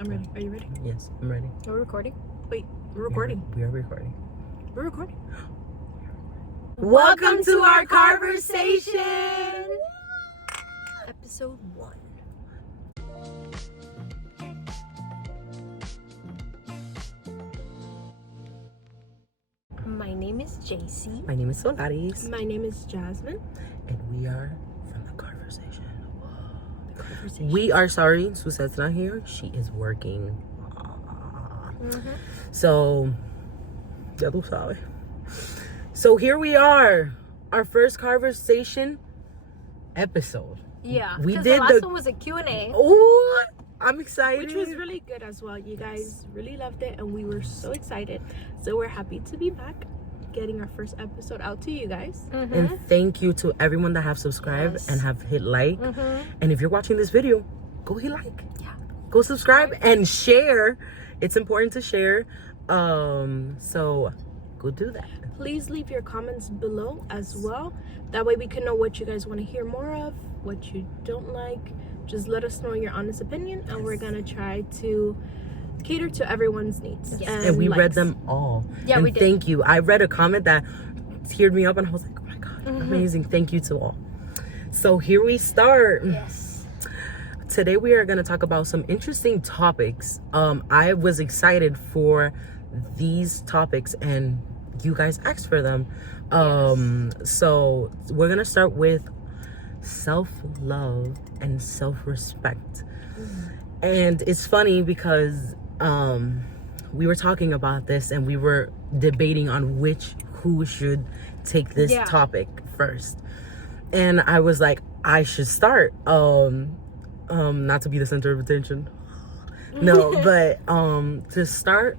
I'm ready. Are you ready? Yes, I'm ready. Are we recording? Wait, we're recording. We are recording. We're recording. Welcome to our Car-Versation! Episode 1. My name is JC. My name is Solaris. My name is Jasmine. And we are from the Car-Versation. The Car-Versation. We are sorry Susette's not here. She is working. Mm-hmm. So, ya tú sabes. So here we are. Our first Car-Versation episode. Yeah, we because did the last one was a Q&A. Oh, I'm excited. Which was really good as well. You guys really loved it and we were so excited. So we're happy to be back, getting our first episode out to you guys. Mm-hmm. And thank you to everyone that have subscribed and have hit like. Mm-hmm. And if you're watching this video, go hit like. Yeah. Go subscribe and share. It's important to share. So go do that. Please leave your comments below as well. That way we can know what you guys want to hear more of, what you don't like. Just let us know your honest opinion, and we're gonna try to cater to everyone's needs. Yes. And we read them all. Yeah, and we did. Thank you. I read a comment that teared me up, and I was like, oh my god, amazing. Thank you to all. So here we start. Yes. Today we are going to talk about some interesting topics. I was excited for these topics, and you guys asked for them. So we're going to start with self-love and self-respect. And it's funny because we were talking about this and we were debating on who should take this topic first. And I was like, I should start. Not to be the center of attention. No, but to start,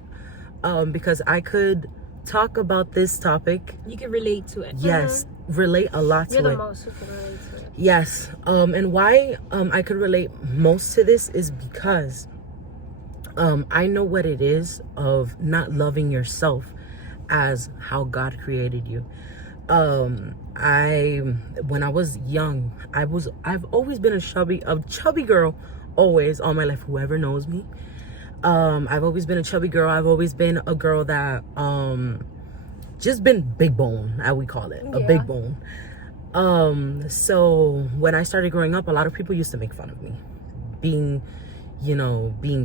because I could talk about this topic. You can relate to it. Yes, relate a lot to it. You're the most who can relate to it. Yes, and why I could relate most to this is because I know what it is of not loving yourself as how God created you. When I was young, I've always been a chubby girl, always all my life. Whoever knows me, I've always been a chubby girl. I've always been a girl that just been big bone, how we call it, a big bone. So when I started growing up, a lot of people used to make fun of me being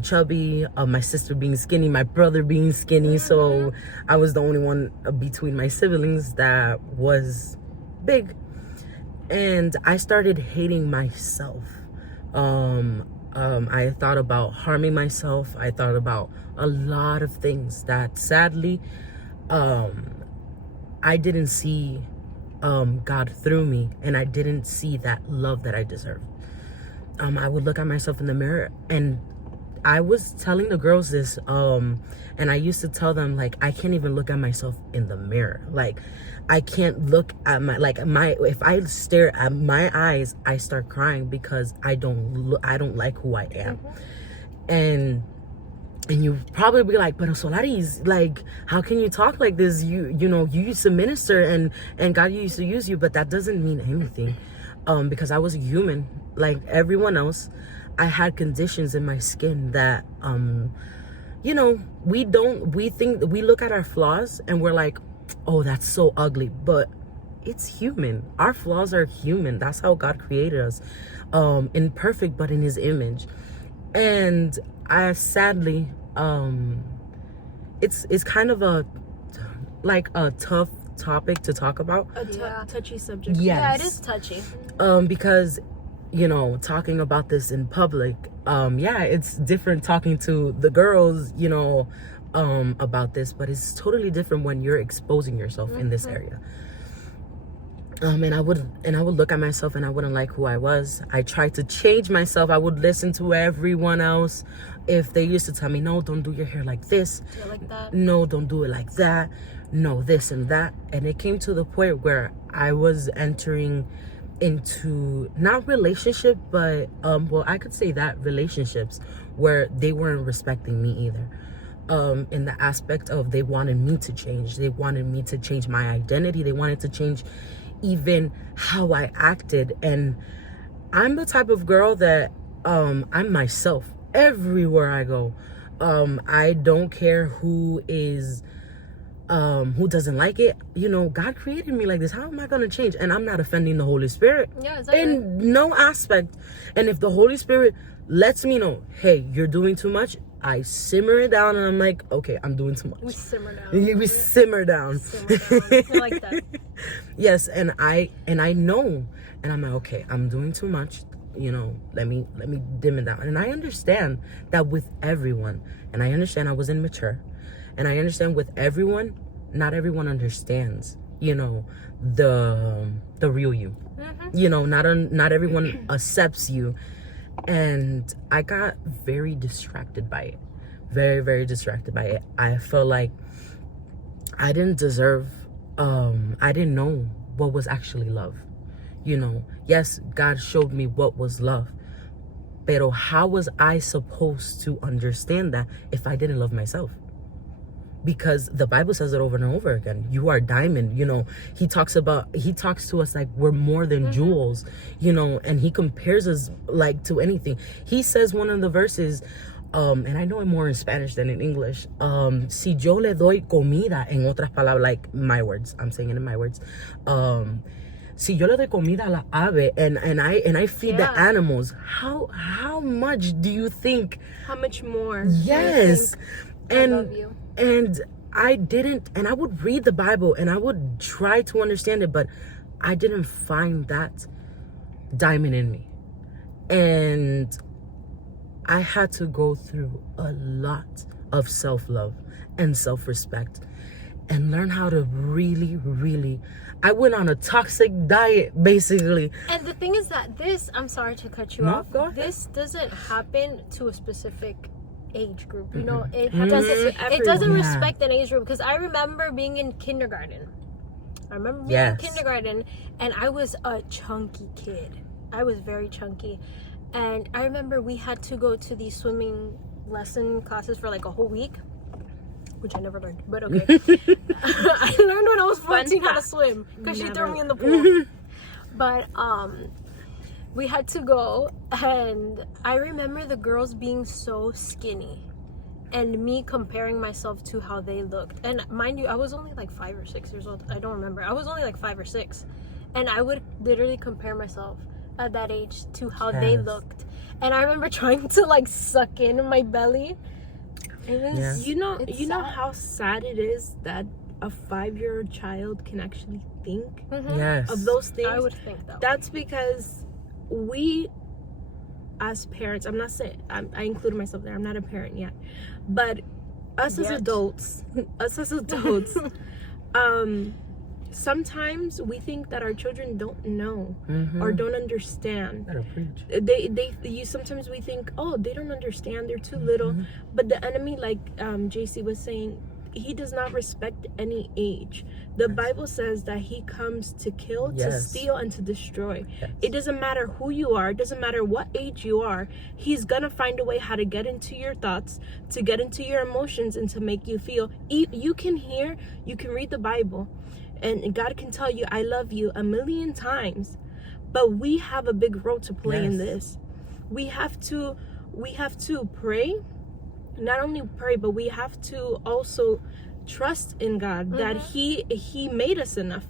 chubby, my sister being skinny, my brother being skinny. So I was the only one between my siblings that was big. And I started hating myself. I thought about harming myself. I thought about a lot of things that sadly, I didn't see God through me, and I didn't see that love that I deserved. I would look at myself in the mirror, and I was telling the girls this, and I used to tell them, like, I can't even look at myself in the mirror. Like, I can't look at if I stare at my eyes, I start crying because I don't like who I am. And you probably be like, but Solaris, like, how can you talk like this? You used to minister and God used to use you, but that doesn't mean anything. Because I was a human like everyone else. I had conditions in my skin that we look at our flaws and we're like, oh, that's so ugly, but it's human. Our flaws are human. That's how God created us, imperfect but in his image. And I sadly, it's kind of a tough topic to talk about. A touchy subject. Yes. Yeah, it is touchy. Because talking about this in public, it's different talking to the girls, about this, but it's totally different when you're exposing yourself in this area. And I would look at myself and I wouldn't like who I was. I tried to change myself. I would listen to everyone else. If they used to tell me, no, don't do your hair like this. Do it like that. No, don't do it like that. No, this and that. And it came to the point where I was entering into not relationship, but I could say that relationships where they weren't respecting me either. In the aspect of they wanted me to change. They wanted me to change my identity. They wanted to change even how I acted. And I'm the type of girl that I'm myself. everywhere I go. I don't care who who doesn't like it. You know, God created me like this. How am I going to change? And I'm not offending the Holy Spirit in no aspect. And if the Holy Spirit lets me know, hey, you're doing too much, I simmer it down and I'm like, okay, I'm doing too much. We simmer down. We simmer down. Simmer down. I like that. Yes, and I know, and I'm like, okay, I'm doing too much. You know, let me dim it down. And I understand that with everyone, and I understand I was immature, and I understand with everyone, not everyone understands, you know, the real you. You know, not everyone accepts you. And I got very distracted by it. Very, very distracted by it. I felt like I didn't deserve, I didn't know what was actually love. You know, yes, God showed me what was love. Pero how was I supposed to understand that if I didn't love myself? Because the Bible says it over and over again. You are diamond, you know. He talks to us like we're more than jewels, you know, and he compares us like to anything. He says one of the verses, and I know it more in Spanish than in English. Si yo le doy comida, en otras palabras, like my words, I'm saying it in my words. Si yo le doy comida a la ave and I feed the animals, how much do you think? How much more? Yes. And I love you. And I didn't, and I would read the Bible and I would try to understand it, but I didn't find that diamond in me. And I had to go through a lot of self-love and self-respect and learn how to really, I went on a toxic diet, basically. And the thing is that I'm sorry to cut you off. This doesn't happen to a specific age group, you know. It doesn't respect an age group, because I remember being in kindergarten. In kindergarten, and I was a chunky kid. I was very chunky, and I remember we had to go to these swimming lesson classes for like a whole week, which I never learned, but okay. I learned when I was 14 how to swim because she threw me in the pool. But we had to go, and I remember the girls being so skinny and me comparing myself to how they looked. And mind you, I was only like 5 or 6 years old. I don't remember. I was only like 5 or 6, and I would literally compare myself at that age to how they looked. And I remember trying to like suck in my belly. It was, you know how sad it is that a 5-year-old child can actually think of those things. I would think that. That's because we, as parents, I'm not saying I included myself there. I'm not a parent yet, but us as adults, sometimes we think that our children don't know or don't understand. Sometimes we think, oh, they don't understand, they're too little. But the enemy, like JC was saying, he does not respect any age. The Bible says that he comes to kill, to steal, and to destroy. It doesn't matter who you are. It doesn't matter what age you are. He's gonna find a way how to get into your thoughts, to get into your emotions, and to make you feel. You can read the Bible, and God can tell you, I love you, a million times. But we have a big role to play in this. We have to pray. Not only pray, but we have to also trust in God that he made us enough.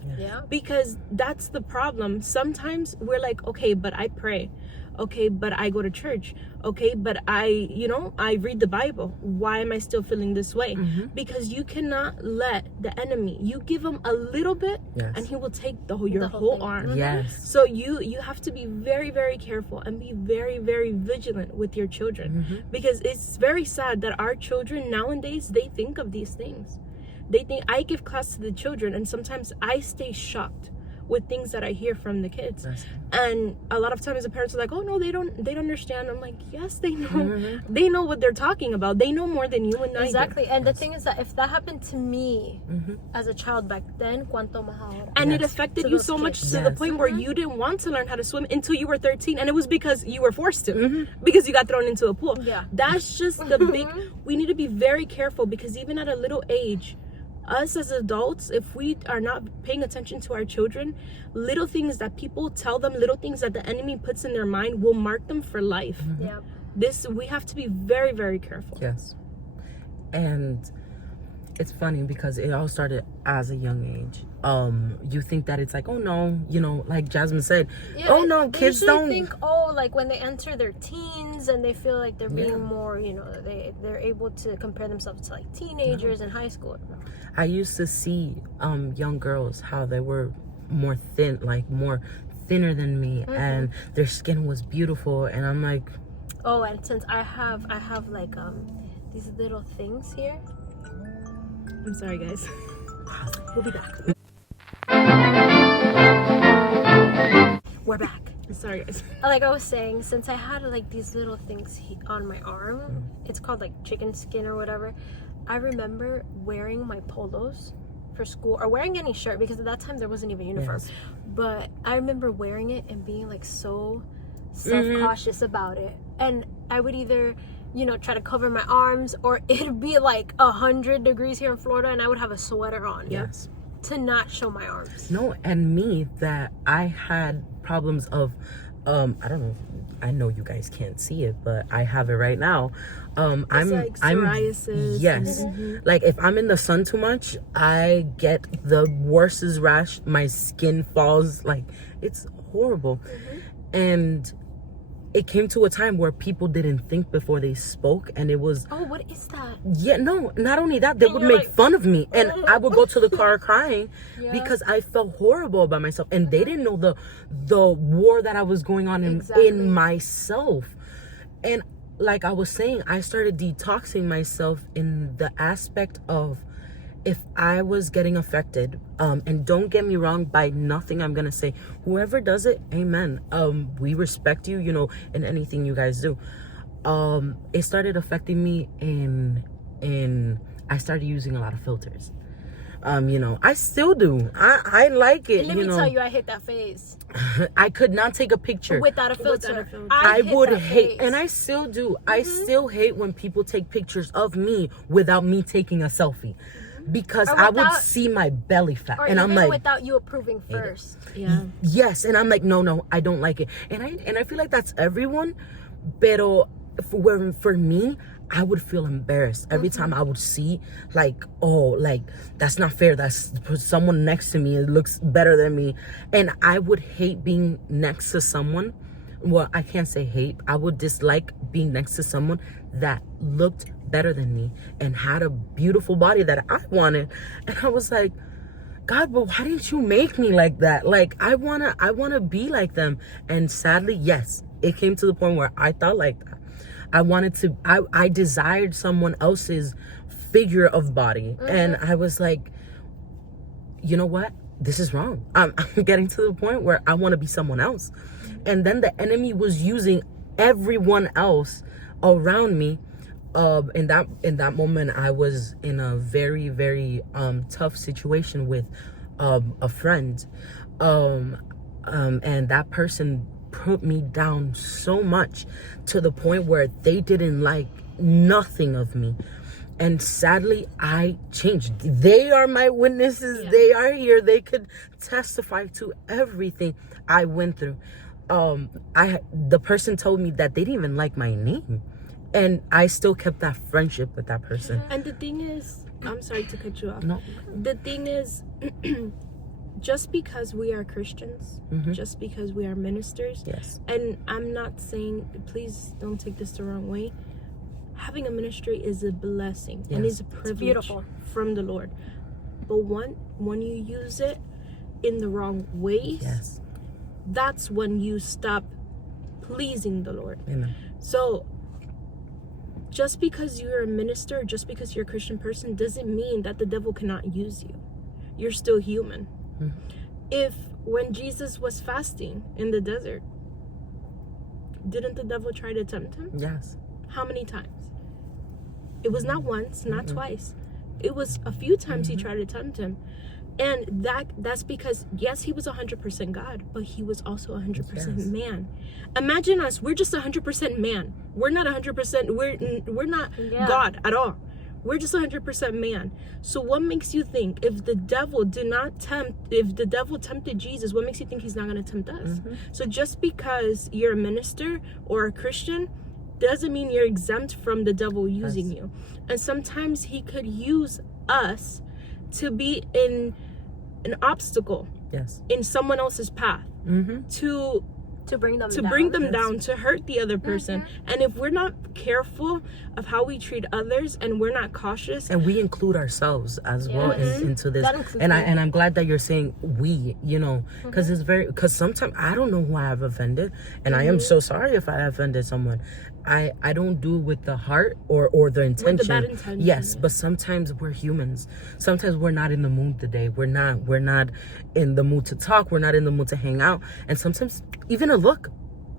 Because that's the problem. Sometimes we're like, okay, but I pray, okay, but I go to church, okay, but I read the Bible. Why am I still feeling this way? Because you cannot let the enemy, you give him a little bit and he will take your whole arm. So you have to be very, very careful and be very, very vigilant with your children, because it's very sad that our children nowadays, they think of these things. They think, I give class to the children, and sometimes I stay shocked with things that I hear from the kids. And a lot of times the parents are like, oh no, they don't understand. I'm like, yes, they know. They know what they're talking about. They know more than you and I do. Exactly. And the thing is that if that happened to me as a child back then, cuanto más ahora. And it affected you so much to the point where you didn't want to learn how to swim until you were 13, and it was because you were forced to, because you got thrown into a pool. That's just the big, we need to be very careful, because even at a little age, us as adults, if we are not paying attention to our children, little things that people tell them, little things that the enemy puts in their mind will mark them for life. we have to be very, very careful. Yes. And it's funny because it all started as a young age. You think that it's like, oh no, you know, like Jasmine said, oh no, kids don't think, oh, like when they enter their teens and they feel like they're being more, you know, they're able to compare themselves to like teenagers in high school. I used to see young girls how they were more thin, like more thinner than me, and their skin was beautiful, and I'm like, oh, and since I have like these little things here. I'm sorry, guys. We'll be back. We're back. Sorry, guys. Like I was saying, since I had like these little things on my arm, it's called like chicken skin or whatever. I remember wearing my polos for school, or wearing any shirt, because at that time there wasn't even a uniform. Yes. But I remember wearing it and being like so self-cautious about it, and I would either, you know, try to cover my arms, or it'd be like 100 degrees here in Florida and I would have a sweater on. yes. To not show my arms. No, and me, that I had problems of, I don't know, I know you guys can't see it, but I have it right now. I'm psoriasis. Yes. Like if I'm in the sun too much, I get the worstest rash. My skin falls, like it's horrible. And it came to a time where people didn't think before they spoke, and it was, oh, what is that? yeah, no, not only that, they would make fun of me, and I would go to the car crying because I felt horrible about myself, and they didn't know the war that I was going on in myself. And like I was saying, I started detoxing myself in the aspect of, if I was getting affected, and don't get me wrong, by nothing I'm gonna say, whoever does it, amen, we respect you, you know, in anything you guys do. It started affecting me in I started using a lot of filters. You know, I still do. I like it. And let me tell you, I hate that phase. I could not take a picture Without a filter. I would hate, phase. and I still do. I still hate when people take pictures of me without me taking a selfie. Because I would see my belly fat, and I'm like, without you approving first. Yeah. Yes, and I'm like, no, I don't like it, and I feel like that's everyone, pero for me, I would feel embarrassed every time I would see, like, oh, like that's not fair. That's someone next to me. It looks better than me, and I would hate being next to someone. Well, I can't say hate. I would dislike being next to someone that looked better than me and had a beautiful body that I wanted. And I was like, God, but why didn't you make me like that? Like, I wanna be like them. And sadly, yes, it came to the point where I thought like that. I desired someone else's figure of body. And I was like, you know what? This is wrong. I'm getting to the point where I want to be someone else. And then the enemy was using everyone else around me. In that moment, I was in a very, very tough situation with a friend. And that person put me down so much to the point where they didn't like nothing of me. And sadly, I changed. They are my witnesses. Yeah. They are here. They could testify to everything I went through. The person told me that they didn't even like my name. And I still kept that friendship with that person. And the thing is, I'm sorry to cut you off. No. The thing is, just because we are Christians, just because we are ministers, yes. And I'm not saying, please don't take this the wrong way, having a ministry is a blessing, and is a privilege from the Lord. But when you use it in the wrong ways, yes, that's when you stop pleasing the Lord. Amen. So just because you're a minister, just because you're a Christian person, doesn't mean that the devil cannot use you. You're still human. If when Jesus was fasting in the desert, didn't the devil try to tempt him? Yes. How many times? It was not once, not twice. It was a few times he tried to tempt him. And that's because, yes, he was 100% God, but he was also 100% man. Imagine us, we're just 100% man. We're not 100%, we're not God at all. We're just 100% man. So what makes you think if the devil tempted Jesus, what makes you think he's not going to tempt us? So just because you're a minister or a Christian, doesn't mean you're exempt from the devil using you. And sometimes he could use us to be in an obstacle in someone else's path, to bring them down, to hurt the other person. And if we're not careful of how we treat others, and we're not cautious, and we include ourselves as well into this, and I'm glad that you're saying we, you know, because sometimes I don't know who I have offended, and I am so sorry if I offended someone. I don't do it with the heart or the intention. With the bad intention. Yes, but sometimes we're humans. Sometimes we're not in the mood today. We're not in the mood to talk. We're not in the mood to hang out. And sometimes even a look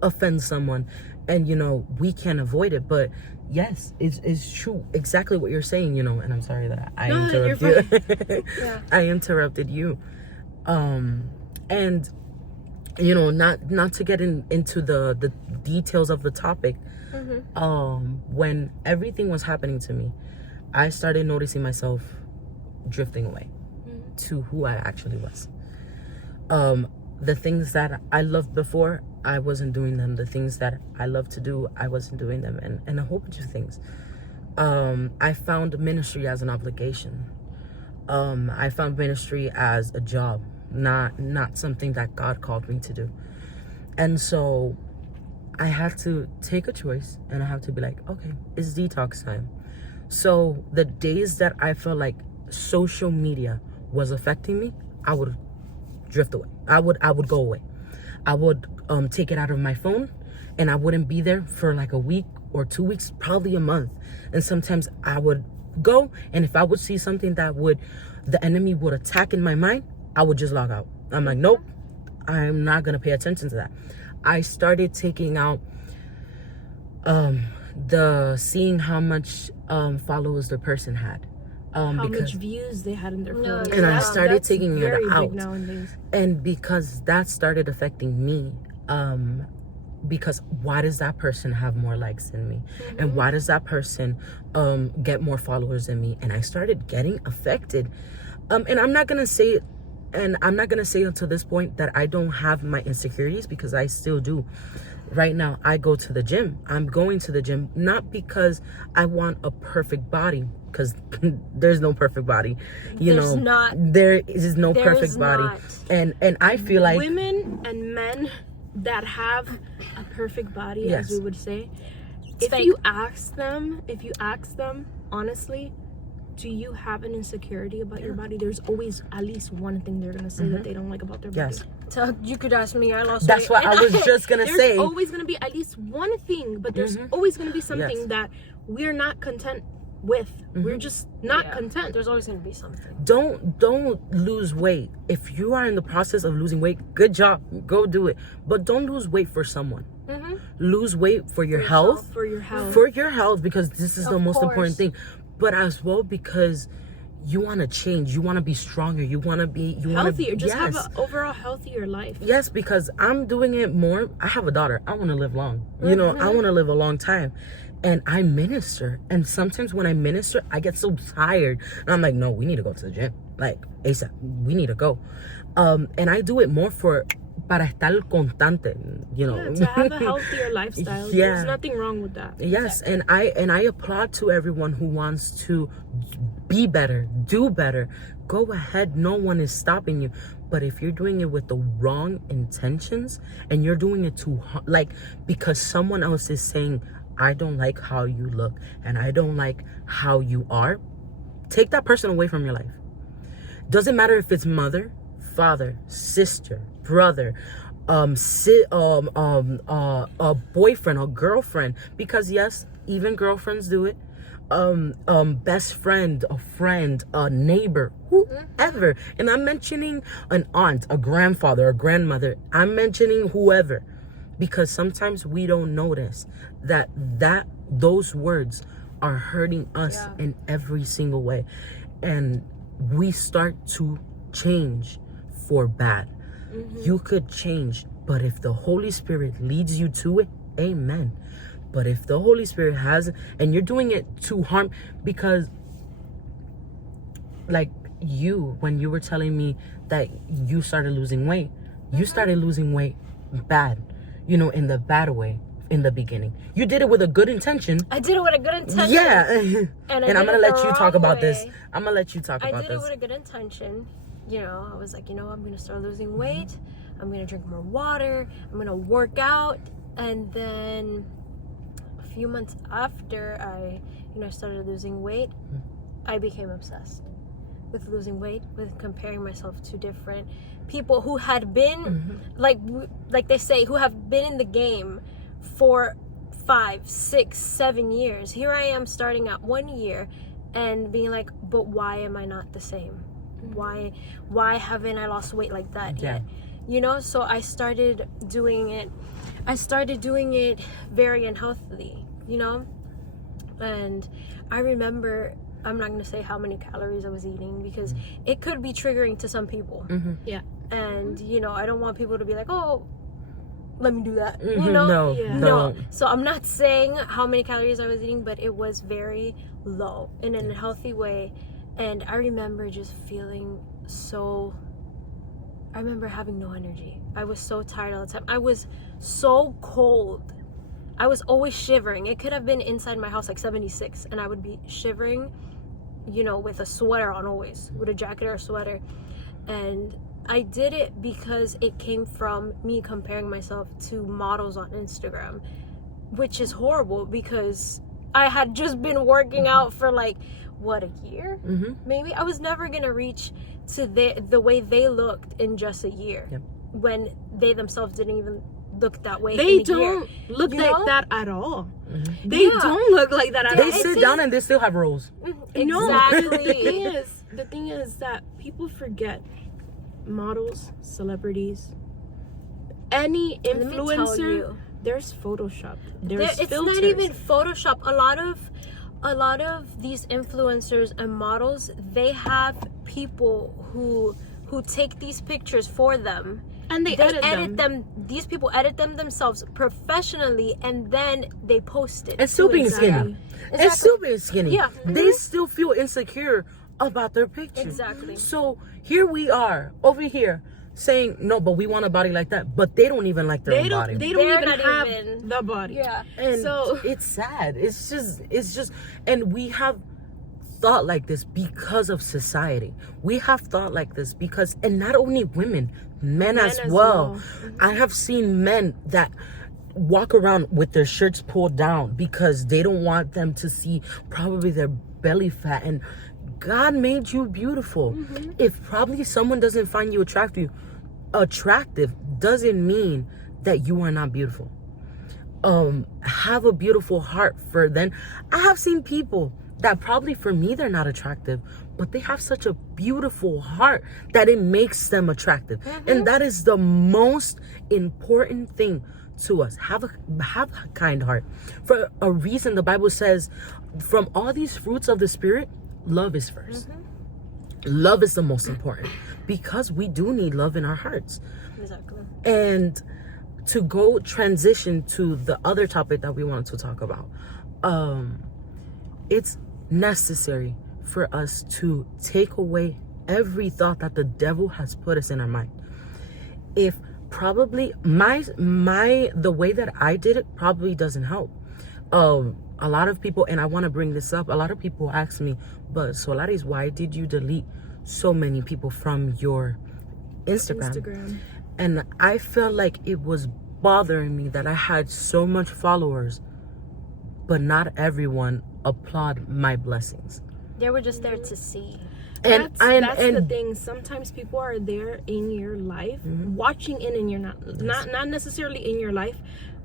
offends someone, and you know, we can't avoid it. But yes, it's true exactly what you're saying, you know. And I'm sorry that I interrupted you. I interrupted you. And you know, not to get into the details of the topic. When everything was happening to me, I started noticing myself drifting away to who I actually was. The things that I loved before, I wasn't doing them. The things that I loved to do, I wasn't doing them, and a whole bunch of things. I found ministry as an obligation. I found ministry as a job, not something that God called me to do. And so I have to take a choice, and I have to be like, okay, it's detox time. So the days that I felt like social media was affecting me, I would drift away. I would go away. I would take it out of my phone, and I wouldn't be there for like a week or 2 weeks, probably a month. And sometimes I would go, and if I would see something that the enemy would attack in my mind, I would just log out. I'm like, nope, I'm not gonna pay attention to that. I started taking out seeing how much followers the person had, how much views they had in their photos. And I started taking it out, nowadays. And because that started affecting me, because why does that person have more likes than me, and why does that person get more followers than me? And I started getting affected, and I'm not gonna say until this point that I don't have my insecurities, because I still do. Right now, I go to the gym. I'm going to the gym not because I want a perfect body, because there's no perfect body. There is no perfect body. And I feel like women and men that have a perfect body, as we would say, if you ask them honestly, do you have an insecurity about your body? There's always at least one thing they're gonna say that they don't like about their body. So you could ask me. I lost weight. That's what I was just gonna say. There's always gonna be at least one thing, but there's always gonna be something that we're not content with. We're just not content. There's always gonna be something. Don't lose weight. If you are in the process of losing weight, good job. Go do it. But don't lose weight for someone. Lose weight for your health. For your health. For your health, because this is the most important thing. But as well, because you want to change, you want to be stronger, you want to be healthier. Just have an overall healthier life. Yes, because I'm doing it more. I have a daughter. I want to live long. You know, I want to live a long time. And I minister. And sometimes when I minister, I get so tired. And I'm like, no, we need to go to the gym. Like, ASAP. We need to go. And I do it more para estar constante, you know. Yeah, to have a healthier lifestyle. There's nothing wrong with that. Yes, and I applaud to everyone who wants to be better, do better. Go ahead, no one is stopping you. But if you're doing it with the wrong intentions, and you're doing it because someone else is saying, I don't like how you look, and I don't like how you are, take that person away from your life. Doesn't matter if it's mother, father, sister, brother, a boyfriend or girlfriend, because yes, even girlfriends do it. Best friend, a friend, a neighbor, whoever. And I'm mentioning an aunt, a grandfather, a grandmother. I'm mentioning whoever, because sometimes we don't notice that those words are hurting us in every single way, and we start to change for bad. You could change, but if the Holy Spirit leads you to it, amen. But if the Holy Spirit hasn't, and you're doing it to harm, because like when you were telling me that you started losing weight, you started losing weight bad, in the bad way, in the beginning. You did it with a good intention. I did it with a good intention. Yeah. And I'm gonna let you talk about this. I'm gonna let you talk I about did this. it with a good intention. You know, I was like, I'm gonna start losing weight. I'm gonna drink more water. I'm gonna work out. And then a few months after I started losing weight, I became obsessed with losing weight, with comparing myself to different people who had been like they say, who have been in the game for 5, 6, 7 years. Here I am starting at 1 year and being like, but why am I not the same? Why haven't I lost weight like that yet? So I started doing it very unhealthily, and I remember, I'm not going to say how many calories I was eating because it could be triggering to some people. Yeah. And I don't want people to be like, oh, let me do that. No, No. So I'm not saying how many calories I was eating, but it was very low in a healthy way. And I remember just feeling I remember having no energy. I was so tired all the time. I was so cold. I was always shivering. It could have been inside my house like 76 and I would be shivering, with a sweater on always, with a jacket or a sweater. And I did it because it came from me comparing myself to models on Instagram, which is horrible because I had just been working out for like, a year? Maybe. I was never going to reach to the way they looked in just a year when they themselves didn't even look that way. They don't look like that at all. They don't look like that at all. They sit down and they still have rolls. Exactly. No, the thing is that people forget models, celebrities, any influencer, there's Photoshop. There's it's filters. not even Photoshop. A lot of these influencers and models, they have people who take these pictures for them. And they edit them. These people edit them themselves professionally, and then they post it. And still being skinny. And still being skinny. Yeah. They still feel insecure about their picture. Exactly. So here we are over here saying, no, but we want a body like that. But they don't even like their own body. They don't They're even not have even the body. Yeah. And so it's sad. It's just, and we have thought like this because of society. We have thought like this because, and not only women, men as well. I have seen men that walk around with their shirts pulled down because they don't want them to see probably their belly fat. And God made you beautiful. If probably someone doesn't find you attractive doesn't mean that you are not beautiful. Have a beautiful heart for them. I have seen people that probably for me they're not attractive, but they have such a beautiful heart that it makes them attractive. And that is the most important thing to us. Have a kind heart. For a reason, the Bible says, from all these fruits of the Spirit, love is first. Love is the most important because we do need love in our hearts. Exactly. And to go transition to the other topic that we wanted to talk about, it's necessary for us to take away every thought that the devil has put us in our mind. If probably the way that I did it probably doesn't help. A lot of people, and I want to bring this up, a lot of people ask me, but Solaris, why did you delete so many people from your Instagram? And I felt like it was bothering me that I had so much followers, but not everyone applaud my blessings. They were just there to see. And that's the thing. Sometimes people are there in your life, watching in your not necessarily in your life,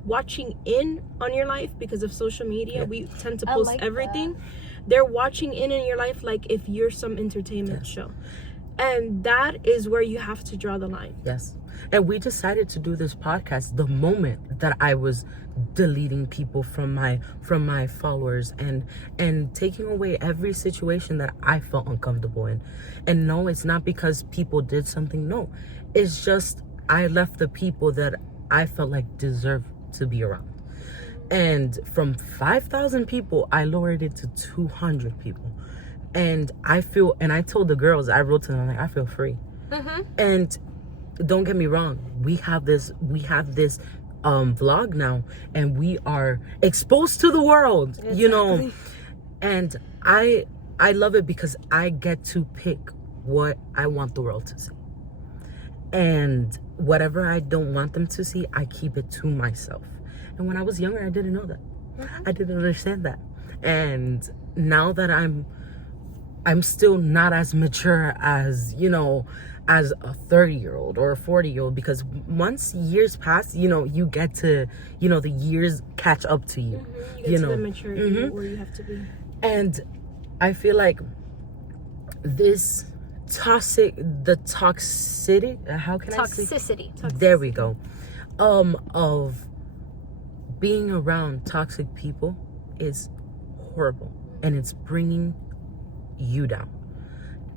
watching in on your life because of social media. We tend to post everything. They're watching in your life like if you're some entertainment show. And that is where you have to draw the line. Yes. And we decided to do this podcast the moment that I was deleting people from my followers and taking away every situation that I felt uncomfortable in. And no, it's not because people did something. No, it's just I left the people that I felt like deserved to be around. And from 5,000 people, I lowered it to 200 people. And I told the girls, I wrote to them, like, I feel free. And don't get me wrong, we have this vlog now, and we are exposed to the world, you know. And I love it because I get to pick what I want the world to see, and whatever I don't want them to see, I keep it to myself. And when I was younger, I didn't know that. I didn't understand that. And now that I'm still not as mature as, you know, as a 30-year-old or a 40-year-old, because once years pass, you know, you get to, you know, the years catch up to you. You get to the maturity where you have to be. And I feel like this toxicity, how can I say? Toxicity. There we go. Of being around toxic people is horrible, and it's bringing you down.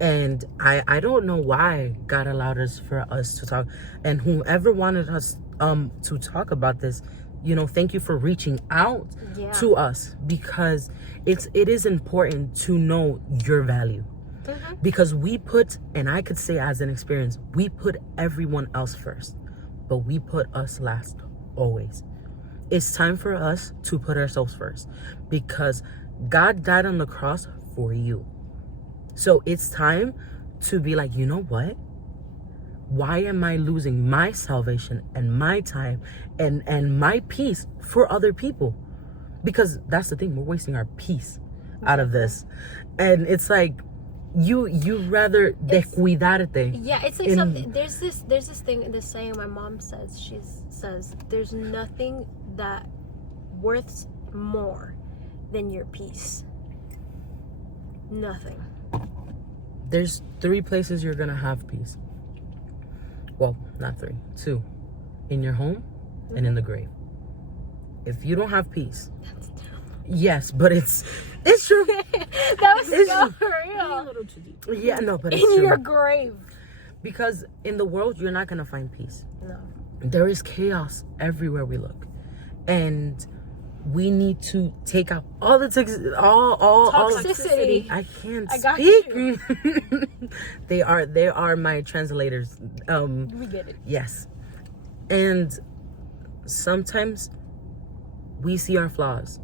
And I don't know why God allowed us for us to talk, and whoever wanted us to talk about this, you know, thank you for reaching out to us, because it is important to know your value. Because we put, and I could say as an experience, we put everyone else first, but we put us last always. It's time for us to put ourselves first, because God died on the cross for you. So it's time to be like, you know what? Why am I losing my salvation and my time and my peace for other people? Because that's the thing, we're wasting our peace out of this. And it's like, you rather descuidarte. Yeah, it's like something. There's this thing, this saying my mom says. She says there's nothing that worth more than your peace. Nothing. There's 3 places you're gonna have peace. Well, not 3, 2. In your home and in the grave. If you don't have peace, That's terrible. yes, but it's true. That was so a real. little too deep. Yeah, no, but it's In true. your grave. Because in the world, you're not gonna find peace. No. There is chaos everywhere we look, and we need to take out all the Toxicity. I can't I got speak. you. They are my translators. We get it. Yes, and sometimes we see our flaws,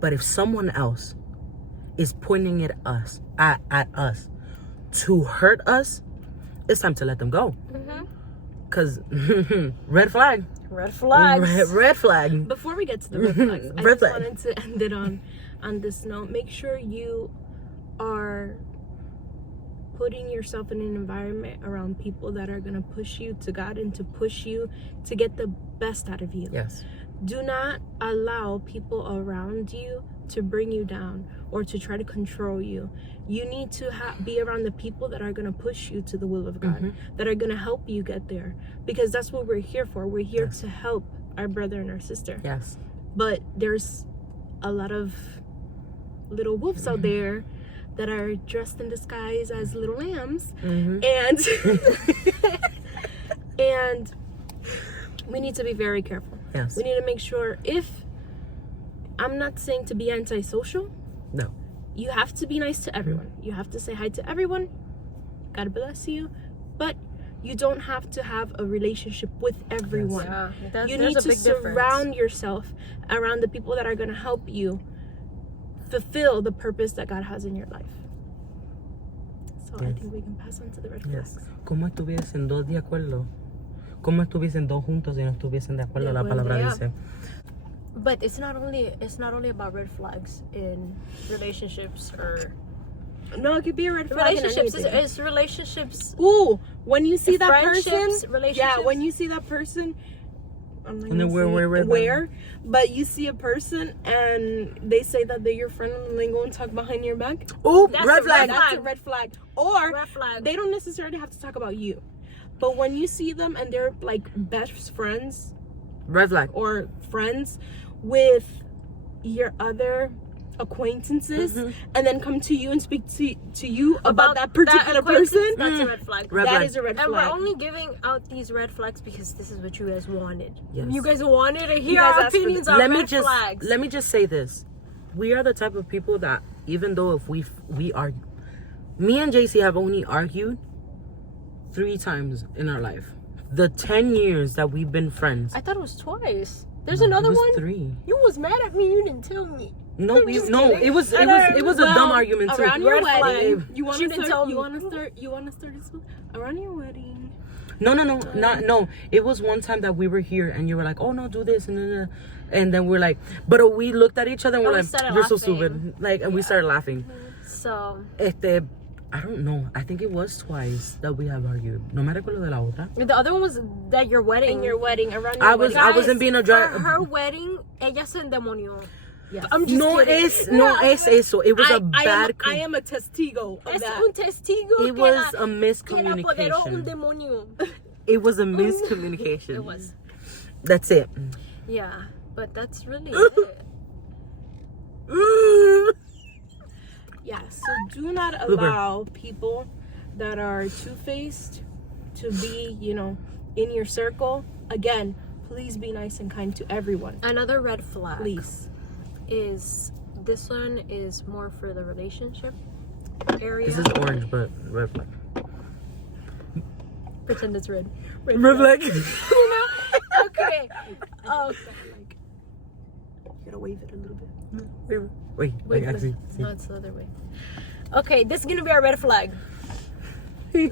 but if someone else is pointing at us to hurt us, it's time to let them go. Cause red flag. Red flags. Red flag. Before we get to the red flags, I Red just flag. wanted to end it on this note. Make sure you are putting yourself in an environment around people that are going to push you to God and to push you to get the best out of you. Yes. Do not allow people around you to bring you down or to try to control you. You need to be around the people that are going to push you to the will of God, that are going to help you get there, because that's what we're here for. We're here to help our brother and our sister. Yes. But there's a lot of little wolves out there that are dressed in disguise as little lambs, and and we need to be very careful. Yes. We need to make sure, I'm not saying to be antisocial. No. You have to be nice to everyone. You have to say hi to everyone. God bless you. But you don't have to have a relationship with everyone. Yeah, You need to surround yourself around the people that are going to help you fulfill the purpose that God has in your life. So I think we can pass on to the red flags. Yes. ¿Cómo estuviesen dos de acuerdo? ¿Cómo estuviesen dos juntos y no estuviesen de acuerdo? La palabra dice. But it's not only about red flags in relationships or No, it could be a red flag. relationships. It's relationships. Ooh, when you see that Friendships, person, relationships. yeah, when you see that person, I'm not And then gonna say where, but you see a person and they say that they're your friend and they go and talk behind your back. Oh, That's red a flag. red That's a red flag. Or Red flag. they don't necessarily have to talk about you, but when you see them and they're like best friends Red flag. or friends with your other acquaintances, and then come to you and speak to you about that particular person, That's a red flag. Red that flag. is a red And flag. we're only giving out these red flags because this is what you guys wanted. Yes. You guys wanted to hear guys our asked for opinions this. on Let red flags. me just say this. We are the type of people that, even though if we argue, me and JC have only argued 3 times in our life. the 10 years that we've been friends. I thought it was twice. There's No, another it was one. 3. You was mad at me. You didn't tell me. No, it was a dumb argument too. Around your Red wedding, flag. you want She to didn't start? tell You me. want to start? You want to start this one? Around your wedding. No. It was one time that we were here and you were like, "Oh no, do this," and then we're like, but we looked at each other and we're And we like, started "You're so laughing. stupid!" Like, and we started laughing. So I don't know. I think it was twice that we have argued. No me recuerdo de la otra. the other one was at your wedding. In your wedding, around your I wedding. wasn't being a For driver. her wedding, ella se endemonió. Yes. I'm just kidding. No es eso. It was a I bad. I am a testigo of Es that. un testigo It que was la- a que la apoderó un miscommunication. demonio. It was a miscommunication. It was. That's it. Yeah, but that's really it. Yeah, so do not allow people that are two-faced to be, in your circle. Again, please be nice and kind to everyone. Another red flag Please. is this one is more for the relationship area. This is orange, but red flag. Pretend it's red. Red flag. Okay. Oh, Like, you gotta wave it a little bit. Wait, actually. no, it's the other way. Okay, this is gonna be our red flag.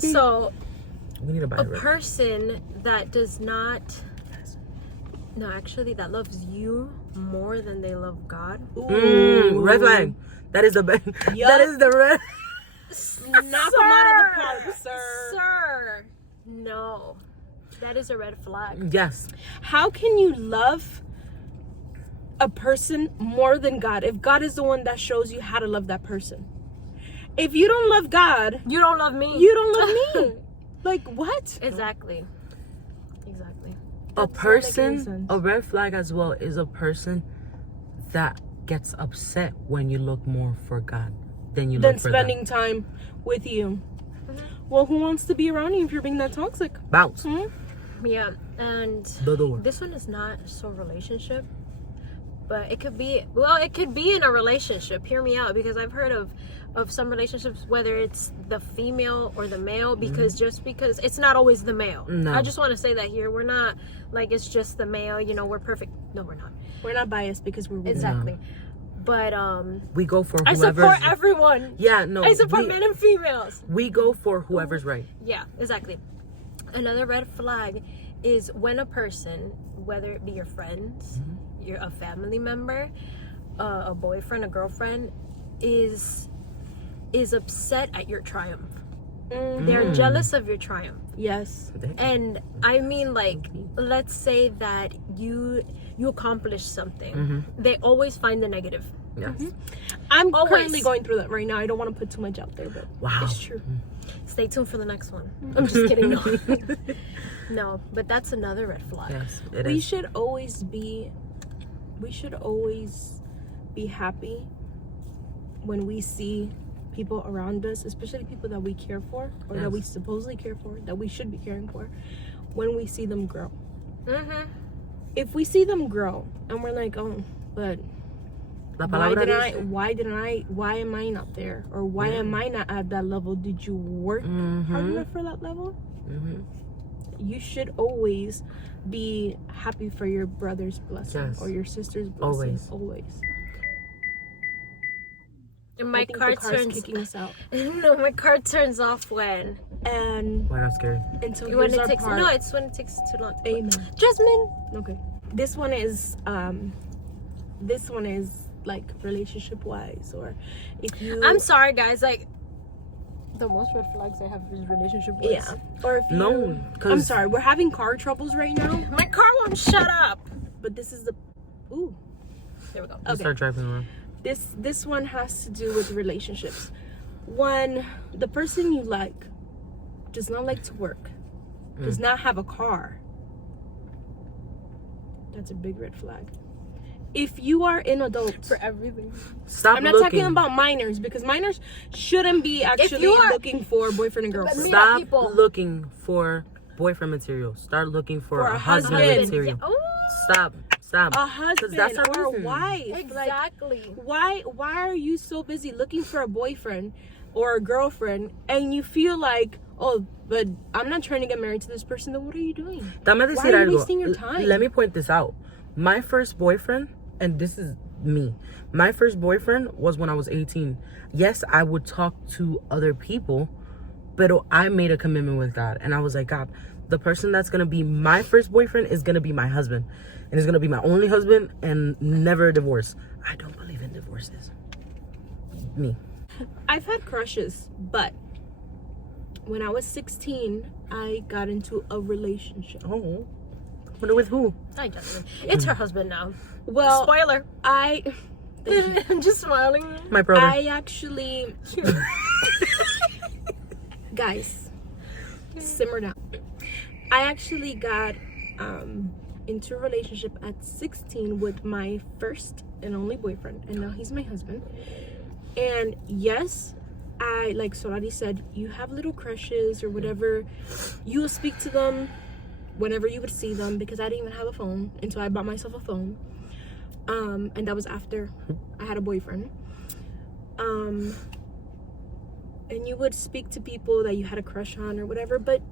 So, We need to buy a a red. person that does not, that loves you more than they love God. Red flag. That is the best. Yup. That is the red. Knock them out of the park, sir. Sir, no, that is a red flag. Yes. How can you love a person more than God if God is the one that shows you how to love that person? If you don't love God, You don't love me. you don't love me. Like, what? Exactly. A That does not make any person, sense. a red flag as well, is a person that gets upset when you look more for God than you Than look for spending time with you. Well, who wants to be around you if you're being that toxic? them. Bounce. Hmm? Yeah, and The door. this one is not so relationship, but it could be. Well, it could be in a relationship. Hear me out, because I've heard of some relationships, whether it's the female or the male, because just because it's not always the male. No. I just want to say that here. We're not like it's just the male. We're perfect. No, we're not. We're not biased because we're women. Exactly. But We go for I whoever's. support everyone. Yeah, no. I support men and females. We go for whoever's right. Yeah, exactly. Another red flag is when a person, whether it be your friends, you're a family member, a boyfriend, a girlfriend, is upset at your triumph. They're jealous of your triumph. Yes. And I mean, like, let's say that you accomplish something. They always find the negative. Yes. I'm Always. currently going through that right now. I don't want to put too much out there, but Wow. it's true. Stay tuned for the next one. I'm just kidding. No, no, but that's another red flag. Yes. It We is. should always be happy when we see people around us, especially people that we care for or that we supposedly care for, that we should be caring for, when we see them grow. If we see them grow and we're like, oh, but La why palabra am I not there, or why am I not at that level? Did you work hard enough for that level? You should always be happy for your brother's blessing or your sister's blessing. Always. And I my think car the car's turns. kicking us out. No, my car turns off when. And Why not scary? so When here's it our takes. part. No, it's when it takes too long. Amen. Jasmine. Okay. This one is like relationship wise, or if you I'm sorry, guys. Like, the most red flags I have is relationship. yeah, or if you No, I'm sorry, we're having car troubles right now, My car won't shut up. but this is the ooh. There we go. You start driving around. This one has to do with relationships. When the person you like does not like to work, does not have a car, that's a big red flag. If you are an adult, For everything. Stop I'm not looking. talking about minors, because minors shouldn't be actually you are- looking for boyfriend and girlfriend. me- Stop people. looking for boyfriend material. Start looking for For a a husband husband. material. Oh, Stop. A husband that's our or a reason. wife. exactly. Like, why are you so busy looking for a boyfriend or a girlfriend, and you feel like oh, but I'm not trying to get married to this person, then what are you doing? Dame Why decir are you algo. wasting your time? Let me point this out. My first boyfriend, and this is me. My first boyfriend was when I was 18. Yes, I would talk to other people, but I made a commitment with God. And I was like, God, the person that's going to be my first boyfriend is going to be my husband. And is going to be my only husband and never a divorce. I don't believe in divorces. Me. I've had crushes, but when I was 16, I got into a relationship. Oh. Wonder with who? Hi, Justin. It's her husband now. Well, Spoiler. Thank you. I'm just smiling. My brother. I actually... Guys, simmer down. I actually got into a relationship at 16 with my first and only boyfriend, and now he's my husband. And yes, I, like Solari said, you have little crushes or whatever. You will speak to them whenever you would see them, because I didn't even have a phone until I bought myself a phone. And that was after I had a boyfriend. And you would speak to people that you had a crush on or whatever, but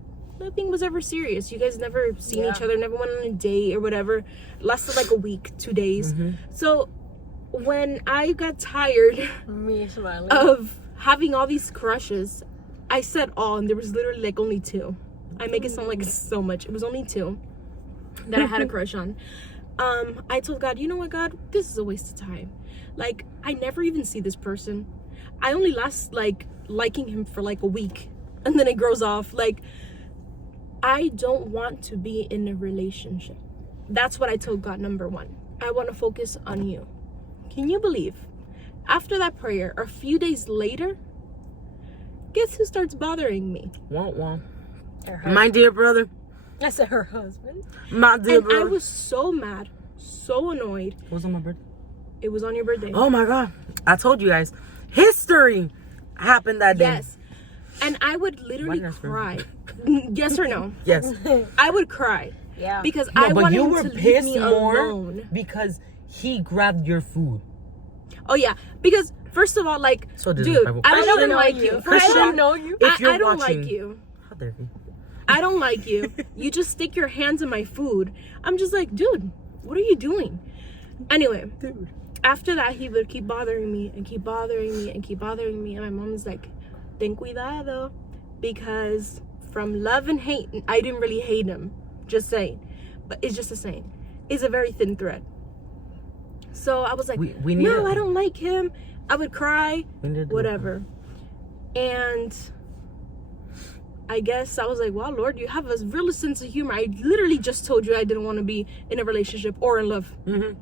nothing was ever serious. You guys never seen each other, never went on a date or whatever. Lasted like a week, 2 days. So when I got tired Me smiling. of having all these crushes, I said all, and there was literally like only 2. I make it sound like it's so much. It was only 2 that I had a crush on. I told God, you know what, God, this is a waste of time. Like, I never even see this person. I only last like liking him for like a week, and then it grows off. Like, I don't want to be in a relationship. That's what I told God, number 1. I want to focus on you. Can you believe? After that prayer, a few days later, guess who starts bothering me? Wah. My dear brother. I said her husband. My dear And brother. I was so mad, so annoyed. It was on my birthday. It was on your birthday. Oh my God. I told you guys. History happened that day. Yes. And I would literally Why did I scream? cry. Yes or no? Yes. I would cry. Yeah. Because No, I but wanted you him were to leave pissed me more alone. because he grabbed your food. Oh yeah. Because first of all, like, So dude, disrespectful. I don't even know like you. you. Christian, I don't know you. If you're I don't watching- like you. How dare you? I don't like you. You just stick your hands in my food. I'm just like, dude, what are you doing? Anyway, Dude. after that, he would keep bothering me and keep bothering me and keep bothering me. And my mom was like, ten cuidado. Because from love and hate, I didn't really hate him. Just saying. But it's just a saying. It's a very thin thread. So I was like, We need no, a- I don't like him. I would cry, We need to do whatever. And I guess I was like, wow, Lord, you have a real sense of humor. I literally just told you I didn't want to be in a relationship or in love. Mhm.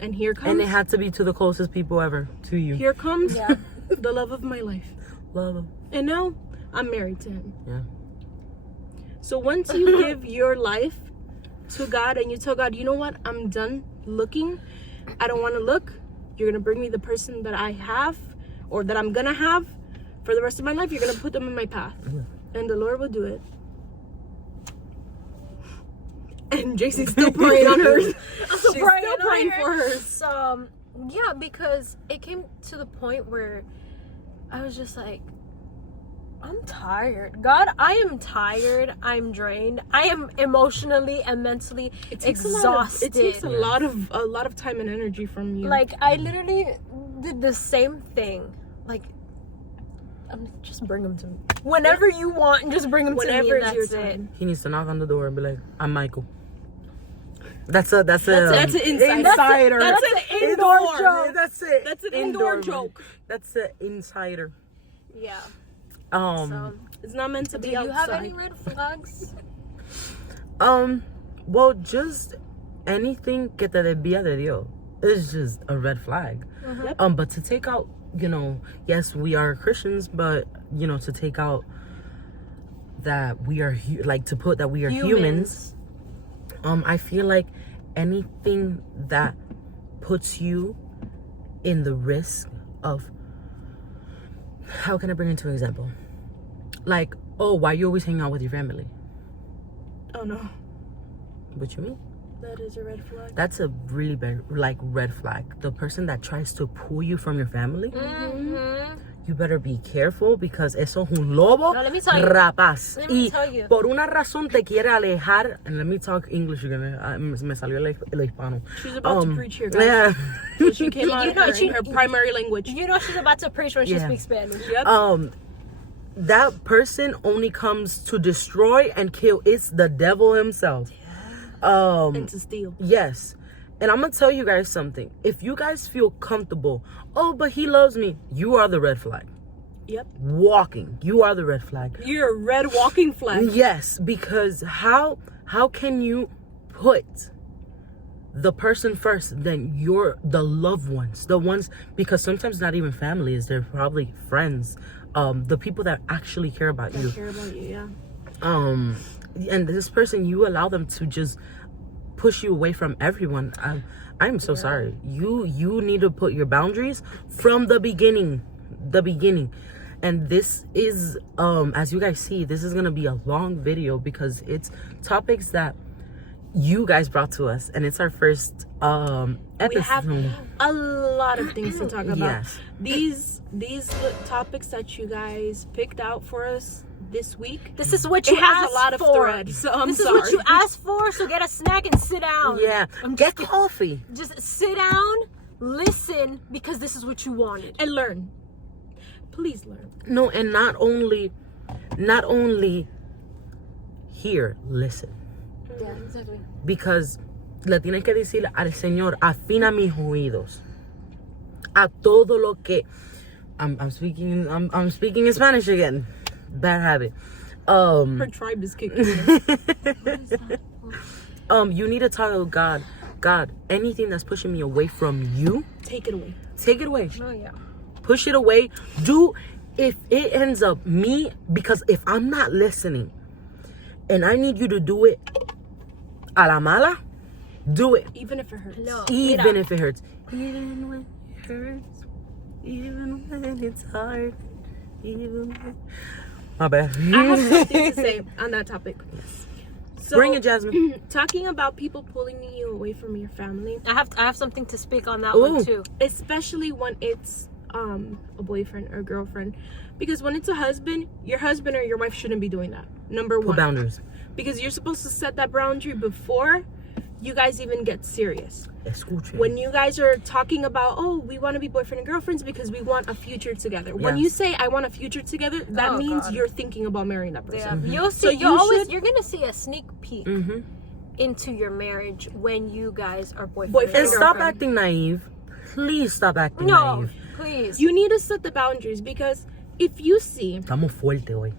And here comes, And it had to be to the closest people ever to you. here comes Yeah. the love of my life. Love him. And now I'm married to him. Yeah. So once you give your life to God and you tell God, you know what, I'm done looking. I don't want to look. You're going to bring me the person that I have or that I'm going to have for the rest of my life. You're going to put them in my path. And the Lord will do it. And JC's still praying on hers. I'm She's still praying for hers. So, yeah, because it came to the point where I was just like, I'm tired. God, I am tired. I'm drained. I am emotionally and mentally exhausted. It takes a lot of time and energy from you. Like, I literally did the same thing. Like, just bring them to me. Whenever you want, just bring them to me. Whenever And it's your that's it. time. He needs to knock on the door and be like, I'm Michael. That's an That's an insider. That's an indoor joke. That's it. That's an indoor joke. That's an insider. Yeah. Um, It's not meant to Do be you outside. have any red flags? well, just anything que te desvía de Dios is just a red flag. Yep. But to take out, yes, we are Christians, but to take out that we are to put that we are humans. I feel like anything that puts you in the risk of, how can I bring it to an example? Like, oh, why you always hang out with your family? Oh no, What you mean? that is a red flag. That's a really bad, red flag. The person that tries to pull you from your family, you better be careful because eso es un lobo No, let me tell you. rapaz. Let me Y tell you. por una razón te quiere alejar. And let me talk English again. Me salió el hispano. She's about to preach here, guys. Yeah. So she came out You know, in her primary language. You know she's about to preach when she Yeah. speaks Spanish. Yep. That person only comes to destroy and kill. It's the devil himself. And to steal. Yes. And I'm gonna tell you guys something. If you guys feel comfortable, oh, but he loves me, you are the red flag. Yep. Walking, you are the red flag. You're a red walking flag. Yes, because how can you put the person first than the loved ones, the ones, because sometimes not even families, they're probably friends, the people that actually care about you. Care about you, yeah. And this person, you allow them to just push you away from everyone. I'm so sorry. You need to put your boundaries from the beginning. And this is as you guys see, this is gonna be a long video because it's topics that you guys brought to us, and it's our first episode. We have a lot of things to talk about. Yes. These topics that you guys picked out for us this week. This is what you It has asked a lot of for. thread, so I'm this sorry. is what you asked for, so get a snack and sit down. Yeah, get coffee. Just sit down, listen, because this is what you wanted. And learn. Please learn. No, and not only hear, listen. Yeah, exactly. Because le tienes que decir al Señor, afina mis oídos a todo lo que I'm speaking in Spanish again. Bad habit. Her tribe is kicking in. You need to tell God, anything that's pushing me away from you, Take it away. take it away. Oh yeah. Push it away. If it ends up me, because if I'm not listening and I need you to do it a la mala, do it. Even if it hurts. No. Even if it hurts. Even when it hurts. Even when it's hard. Even when... My bad. I have something to say on that topic. So, Bring it, Jasmine. Talking about people pulling you away from your family, I have something to speak on that Ooh. one too. especially when it's a boyfriend or girlfriend, because when it's a husband, your husband or your wife shouldn't be doing that. Number Put one, boundaries. because you're supposed to set that boundary before you guys even get serious. Escuche. When you guys are talking about, oh, we want to be boyfriend and girlfriends because we want a future together. When Yes. you say I want a future together, that Oh, means God. you're thinking about marrying that person. Yeah. You'll see. So You're gonna see a sneak peek Mm-hmm. into your marriage when you guys are boyfriend Boyfriend And and stop girlfriend. acting naive. Please stop acting No, naive. please. You need to set the boundaries, because if you see Estamos fuerte hoy.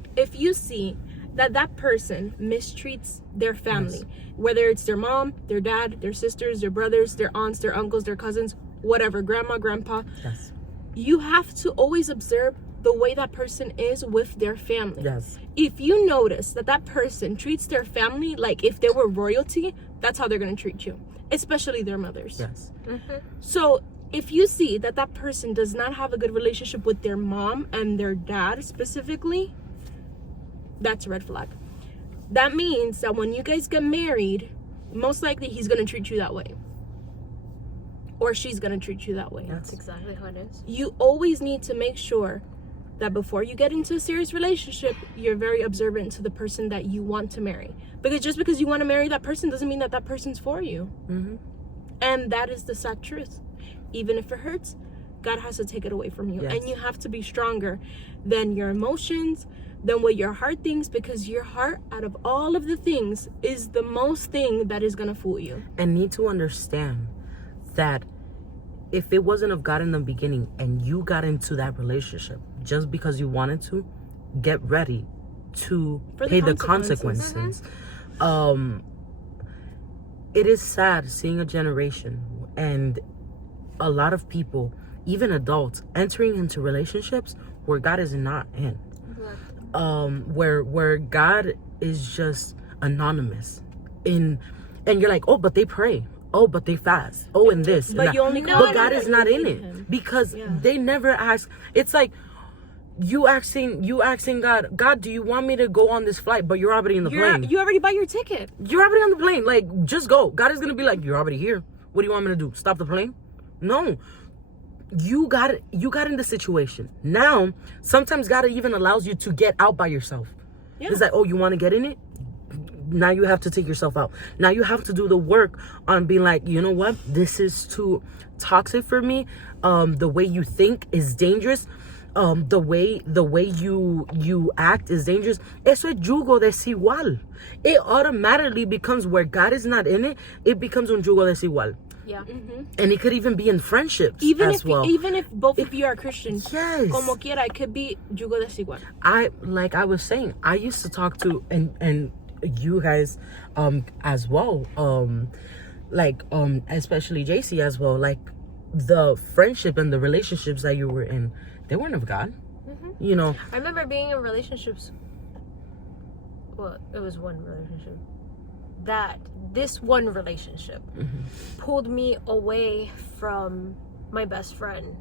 that person mistreats their family, whether it's their mom, their dad, their sisters, their brothers, their aunts, their uncles, their cousins, whatever, grandma, grandpa, Yes. you have to always observe the way that person is with their family. Yes. If you notice that person treats their family like if they were royalty, that's how they're going to treat you, especially their mothers. Yes. So if you see that person does not have a good relationship with their mom and their dad specifically, that's a red flag. That means that when you guys get married, most likely he's going to treat you that way, or she's going to treat you that way. That's exactly how it is. You always need to make sure that before you get into a serious relationship, you're very observant to the person that you want to marry, because just because you want to marry that person doesn't mean that person's for you. Mm-hmm. And that is the sad truth. Even if it hurts, God has to take it away from you. Yes. And you have to be stronger than your emotions, than what your heart thinks, because your heart, out of all of the things, is the most thing that is going to fool you. And need to understand that if it wasn't of God in the beginning and you got into that relationship just because you wanted to, get ready to For the pay the consequences. consequences. It is sad seeing a generation and a lot of people, even adults, entering into relationships where God is not in. Where God is just anonymous and you're like, oh, but they pray, oh, but they fast, oh, and this, But and you only that. know But that God when is you not in need it him. because Yeah. they never ask. It's like you asking God, do you want me to go on this flight? But you're already in the plane. You already bought your ticket. You're already on the plane. Like, just go. God is gonna be like, you're already here. What do you want me to do? Stop the plane? No. you got in the situation. Now, sometimes God even allows you to get out by yourself. Yeah. It's like, oh, you want to get in it? Now you have to take yourself out. Now you have to do the work on being like, you know what? This is too toxic for me. The way you think is dangerous. The way you act is dangerous. Eso es yugo desigual. It automatically becomes, where God is not in it, it becomes un yugo desigual. Yeah. And it could even be in friendships even as well. Even if both of you are Christians. Yes. Como quiera, it could be yugo desigual. I was saying, I used to talk to and you guys as well, especially JC as well, like the friendship and the relationships that you were in, they weren't of God. You know, I remember being in relationships. Well, it was one relationship. This one relationship pulled me away from my best friend.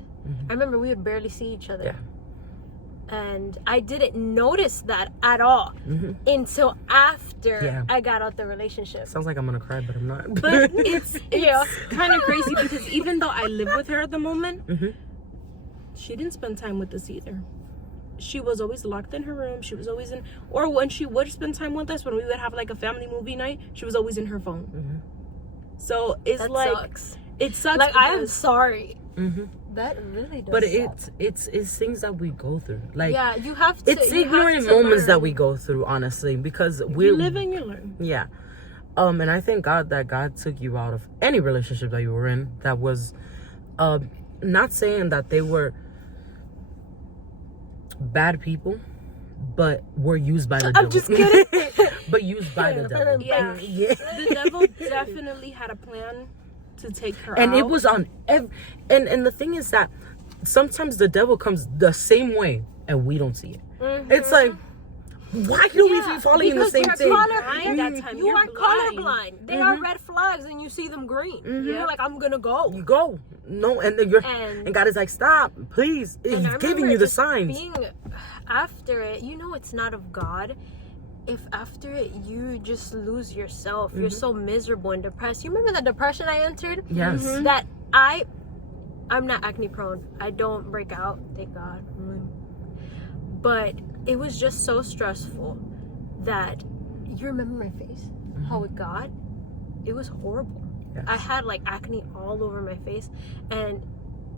I remember we would barely see each other. Yeah. And I didn't notice that at all until after I got out the relationship. Sounds like I'm gonna cry, but I'm not. But it's kind of crazy, because even though I live with her at the moment, she didn't spend time with us either. She was always locked in her room. She was always in, or when she would spend time with us, when we would have like a family movie night, she was always in her phone. So it's that like, sucks. It sucks. Like, I am sorry. That really does. But suck. it's things that we go through. Like, yeah, you have to. It's ignorant moments that we go through, honestly, because you live and you learn. Yeah. And I thank God that God took you out of any relationship that you were in that was, not saying that they were bad people, but were used by the devil. I'm just kidding. But used by the devil. Yeah. The devil definitely had a plan to take her and out. It was on and the thing is that sometimes the devil comes the same way and we don't see it. It's like, why do we keep falling in the same thing? You are colorblind. They are red flags and you see them green. You're like, I'm gonna go. You go. No, and and God is like, stop, please. He's giving you the signs. After it, it's not of God. If after it you just lose yourself, you're so miserable and depressed. You remember the depression I entered? Yes. That I'm not acne prone. I don't break out, thank God. But it was just so stressful that, you remember my face? How it got? It was horrible. Yes. I had like acne all over my face, and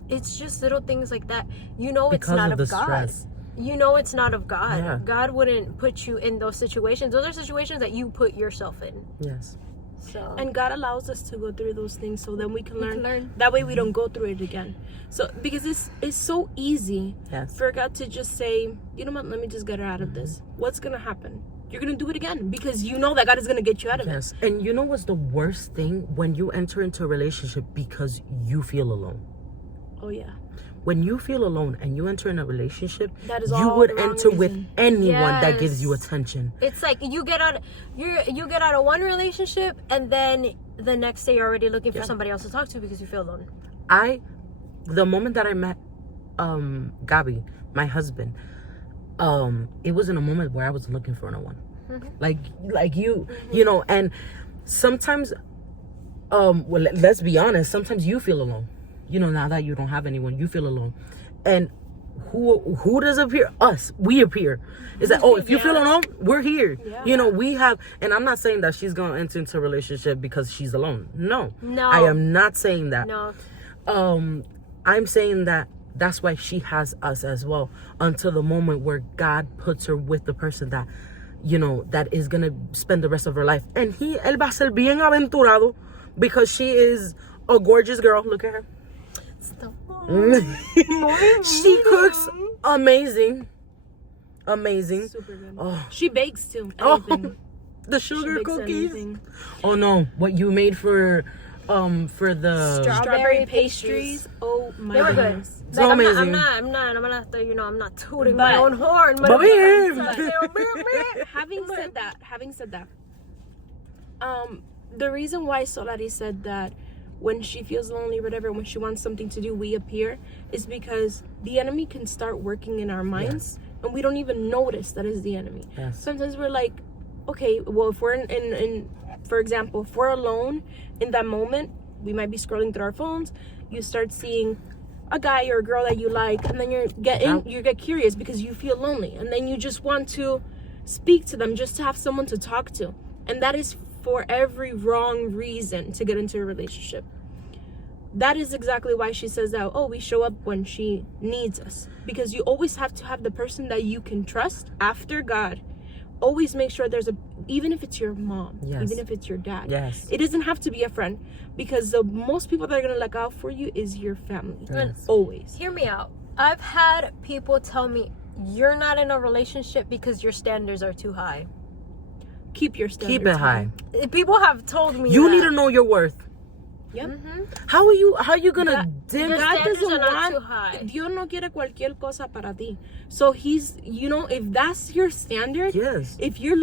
it's just little things like that. It's not of God. Stress. It's not of God. Yeah. God wouldn't put you in those situations. Those are situations that you put yourself in. Yes. So. And God allows us to go through those things so then we can learn. That way we don't go through it again. So, because it's so easy for God to just say, you know what, let me just get her out of this. What's going to happen? You're going to do it again, because you know that God is going to get you out of it. Yes. And you know what's the worst thing? When you enter into a relationship because you feel alone. Oh, yeah. When you feel alone and you enter in a relationship, that is you would enter with anyone that gives you attention. It's like you get out of one relationship, and then the next day you're already looking for somebody else to talk to because you feel alone. The moment that I met Gabi, my husband, it was in a moment where I was looking for no one. Like you know, and sometimes let's be honest, sometimes you feel alone. Now that you don't have anyone, you feel alone. And who does appear? Us. We appear. It's like, if you feel alone, we're here. Yeah. We have, and I'm not saying that she's going to enter into a relationship because she's alone. No. I am not saying that. No. I'm saying that that's why she has us as well, until the moment where God puts her with the person that, that is going to spend the rest of her life. And él va a ser bien aventurado because she is a gorgeous girl. Look at her. She cooks amazing. Super good. She bakes too. The sugar cookies. Anything. Oh no, what you made for the strawberry pastries. Oh my they were goodness. Good. So amazing. I'm not tooting my own horn. But having said that, the reason why Solari said that when she feels lonely, whatever, when she wants something to do, we appear, is because the enemy can start working in our minds, and we don't even notice that is the enemy. Yes. Sometimes we're like, okay, well, if we're in for example, if we're alone in that moment, we might be scrolling through our phones. You start seeing a guy or a girl that you like, and then you get curious because you feel lonely, and then you just want to speak to them just to have someone to talk to, and that is for every wrong reason to get into a relationship. That is exactly why she says that, oh, we show up when she needs us, because you always have to have the person that you can trust after God. Always make sure even if it's your mom, yes. even if it's your dad, yes. It doesn't have to be a friend, because the most people that are gonna look out for you is your family. Yes. Always. Hear me out. I've had people tell me, you're not in a relationship because your standards are too high. Keep your standards Keep it high. People have told me You that. need to know your worth. Yep. Mm-hmm. How are you gonna dim? Your God standards doesn't are not want, too high. Dios no quiere cualquier cosa para ti. So he's, if that's your standard, Yes. if you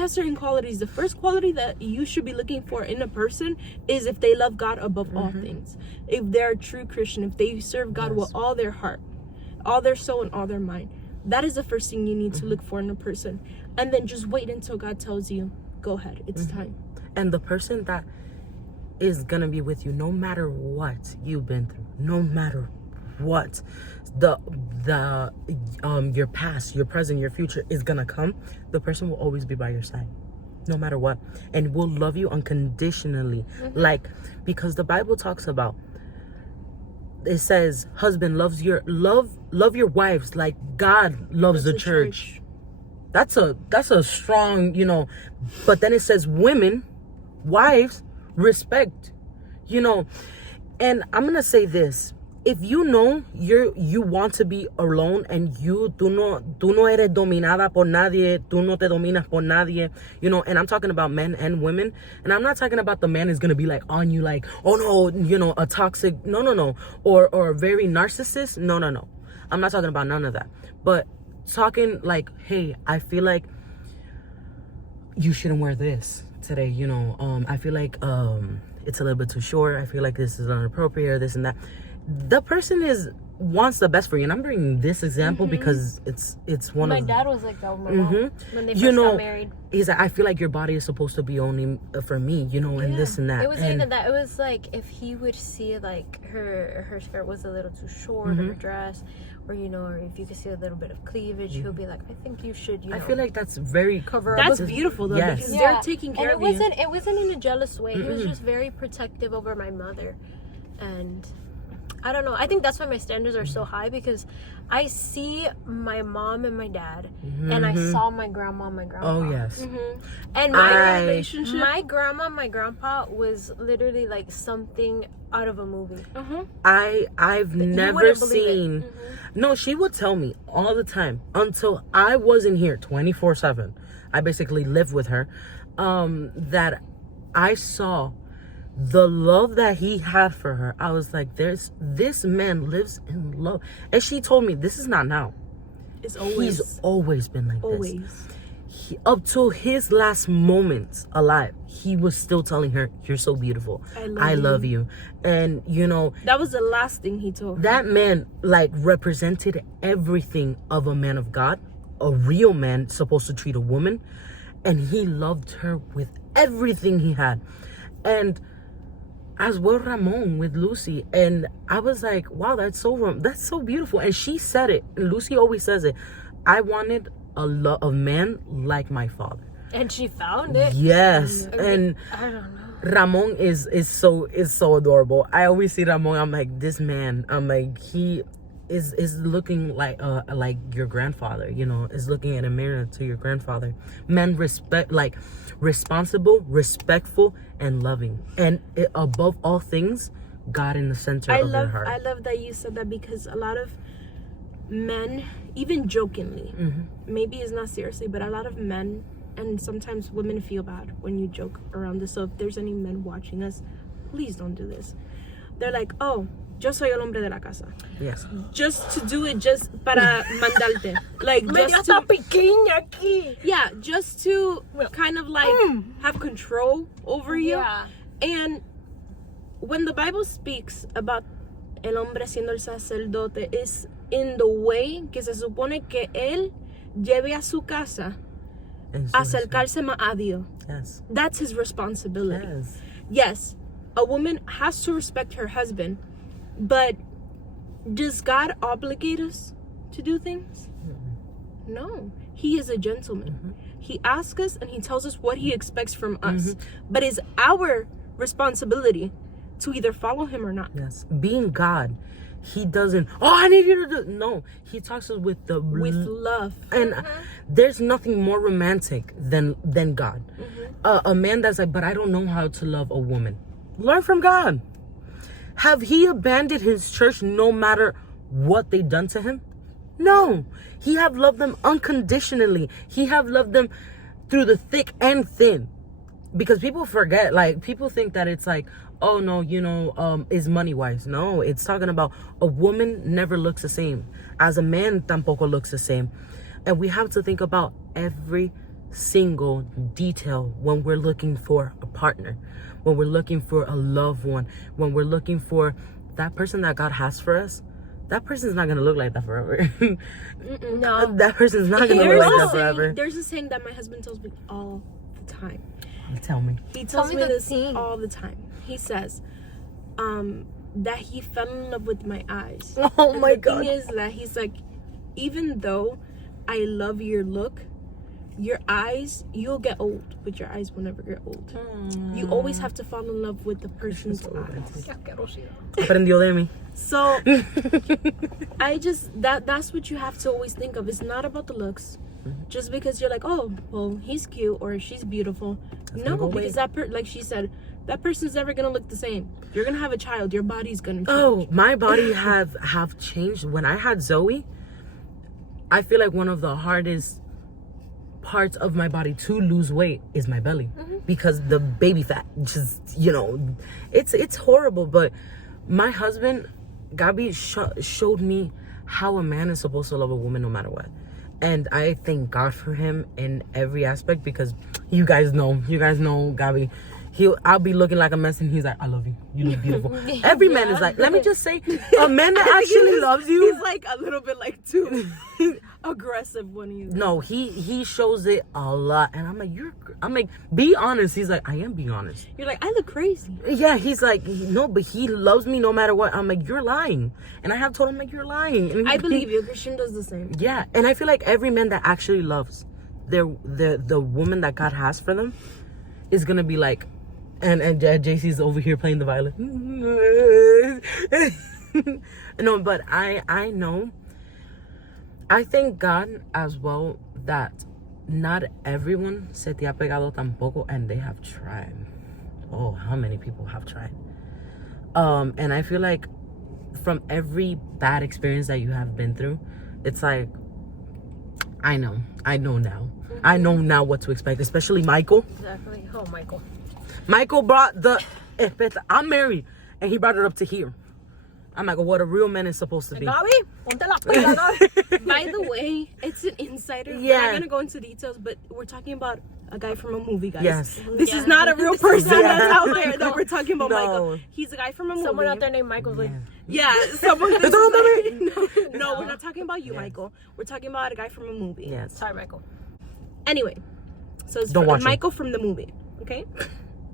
have certain qualities, the first quality that you should be looking for in a person is if they love God above all things. If they're a true Christian, if they serve God with all their heart, all their soul, and all their mind. That is the first thing you need to look for in a person. And then just wait until God tells you, go ahead, it's time. And the person that is gonna be with you no matter what you've been through, no matter what your past, your present, your future is gonna come, the person will always be by your side no matter what, and will love you unconditionally. Like, because the Bible talks about, it says, husband, love your wives like God loves the church. That's a strong, but then it says, women, wives, respect, and I'm gonna say this: if you want to be alone, and tú no eres dominada por nadie, tú no te dominas por nadie, and I'm talking about men and women, and I'm not talking about the man is gonna be like on you, like, oh no, a toxic, no, or very narcissist, no, I'm not talking about none of that, but talking like, hey, I feel like you shouldn't wear this today, I feel like it's a little bit too short, I feel like this is inappropriate, or this and that. The person wants the best for you, and I'm bringing this example because it's one my of My dad was like that with my mom when they first got married. He's like, I feel like your body is supposed to be only for me, and this and that. It wasn't even that. It was like if he would see like her skirt was a little too short, or her dress, or or if you could see a little bit of cleavage, he'll be like, I think you should, I feel like that's very cover That's up. beautiful though, Yes. because they're taking care and of you. it wasn't in a jealous way. He was just very protective over my mother, and I don't know. I think that's why my standards are so high, because I see my mom and my dad, and I saw my grandma and my grandpa. Oh yes. And my relationship, my grandma and my grandpa was literally like something out of a movie. I've never wouldn't believe it. seen. No, she would tell me all the time until I wasn't here 24/7. I basically lived with her. That I saw the love that he had for her. I was like, this man lives in love. And she told me, this is not now. it's always, He's always been like always. this. Up to his last moments alive, he was still telling her, you're so beautiful. I love you. And That was the last thing he told her. that man represented everything of a man of God, a real man supposed to treat a woman, and he loved her with everything he had. And as well, Ramon with Lucy, and I was like, wow, that's so beautiful. And she said it, Lucy always says it, I wanted a man like my father, And she found it. yes. And I don't know. Ramon is so adorable. I always see Ramon, I'm like, this man, I'm like, he is looking like your grandfather, is looking in a mirror to your grandfather. Men responsible, respectful, and loving, and above all things, God in the center of their heart. I love that you said that, because a lot of men, even jokingly, maybe it's not seriously, but a lot of men, and sometimes women, feel bad when you joke around this. So if there's any men watching us, please don't do this. They're like, oh, yo soy el hombre de la casa. Yes. Just to do it, just para mandarte. Like, just to, pequeña aquí. yeah, just to kind of like have control over you. Yeah. And when the Bible speaks about el hombre siendo el sacerdote, is in the way que se supone que él lleve a su casa And so acercarse más a Dios. yes. That's his responsibility. Yes. Yes, a woman has to respect her husband, but Does God obligate us to do things? No. He is a gentleman. He asks us and he tells us what he expects from us. But it's our responsibility to either follow him or not. Yes. Being God, he doesn't, oh, I need you to do. No. He talks to us with Love. And there's nothing more romantic than God. A man that's like, but I don't know how to love a woman. Learn from God. Have he abandoned his church no matter what they done to him? No. He have loved them unconditionally. He have loved them through the thick and thin. Because people forget, like, people think that it's like, oh no, you know, is money wise. No, it's talking about a woman never looks the same. As a man tampoco looks the same. And we have to think about every single detail when we're looking for a partner, when we're looking for a loved one, when we're looking for that person that God has for us. That person's not gonna look like that forever. No. That person's not gonna look like that forever. There's a saying that my husband tells me all the time. Tell me. He tells me the this scene. all the time. He says that he fell in love with my eyes. Oh And my the God. thing is that he's like, even though I love your look, your eyes, you'll get old, but your eyes will never get old. You always have to fall in love with the person's eyes. Aprendió de mí. So I just that's what you have to always think of. It's not about the looks. Just because you're like, oh, well, he's cute or she's beautiful. No, go because away. like she said, that person's never gonna look the same. You're gonna have a child. Your body's gonna change. Oh, my body have changed. When I had Zoe, I feel like one of the hardest parts of my body to lose weight is my belly, because the baby fat just, you know, it's horrible. But my husband, Gabi, showed me how a man is supposed to love a woman no matter what. And I thank God for him in every aspect, because you guys know Gabi. I'll be looking like a mess and he's like, I love you. You look beautiful. Every man is like, let me just say, a man that actually loves you. He's like a little bit like too aggressive when he's No, he shows it a lot. And I'm like, be honest. He's like, I am being honest. You're like, I look crazy. Yeah, he's like, no, but he loves me no matter what. I'm like, you're lying. And I have told him, like, you're lying. And I believe you. Christian does the same. Yeah, and I feel like every man that actually loves the woman that God has for them is gonna be like, and JC's over here playing the violin. No, but I know. I thank God as well that not everyone se te ha pegado tampoco, and they have tried. Oh, how many people have tried? And I feel like from every bad experience that you have been through, it's like, I know now. I know now what to expect, especially Michael. Exactly. Oh, Michael. Michael brought I'm married, and he brought it up to here. I'm like, what a real man is supposed to be. Gabi, ponte la pila, Gabi. By the way, it's an insider. Yeah. We're not gonna go into details, but we're talking about a guy from a movie, guys. Yes. This is not a real person Yeah. that's out there that we're talking about. No. Michael. He's a guy from a movie. Someone out there named Michael's like, Yeah, someone. It's all about me. No, we're not talking about you, Yes. Michael. We're talking about a guy from a movie. Yes. sorry, Michael. Anyway, so it's Don't watch it. Michael from the movie. Okay,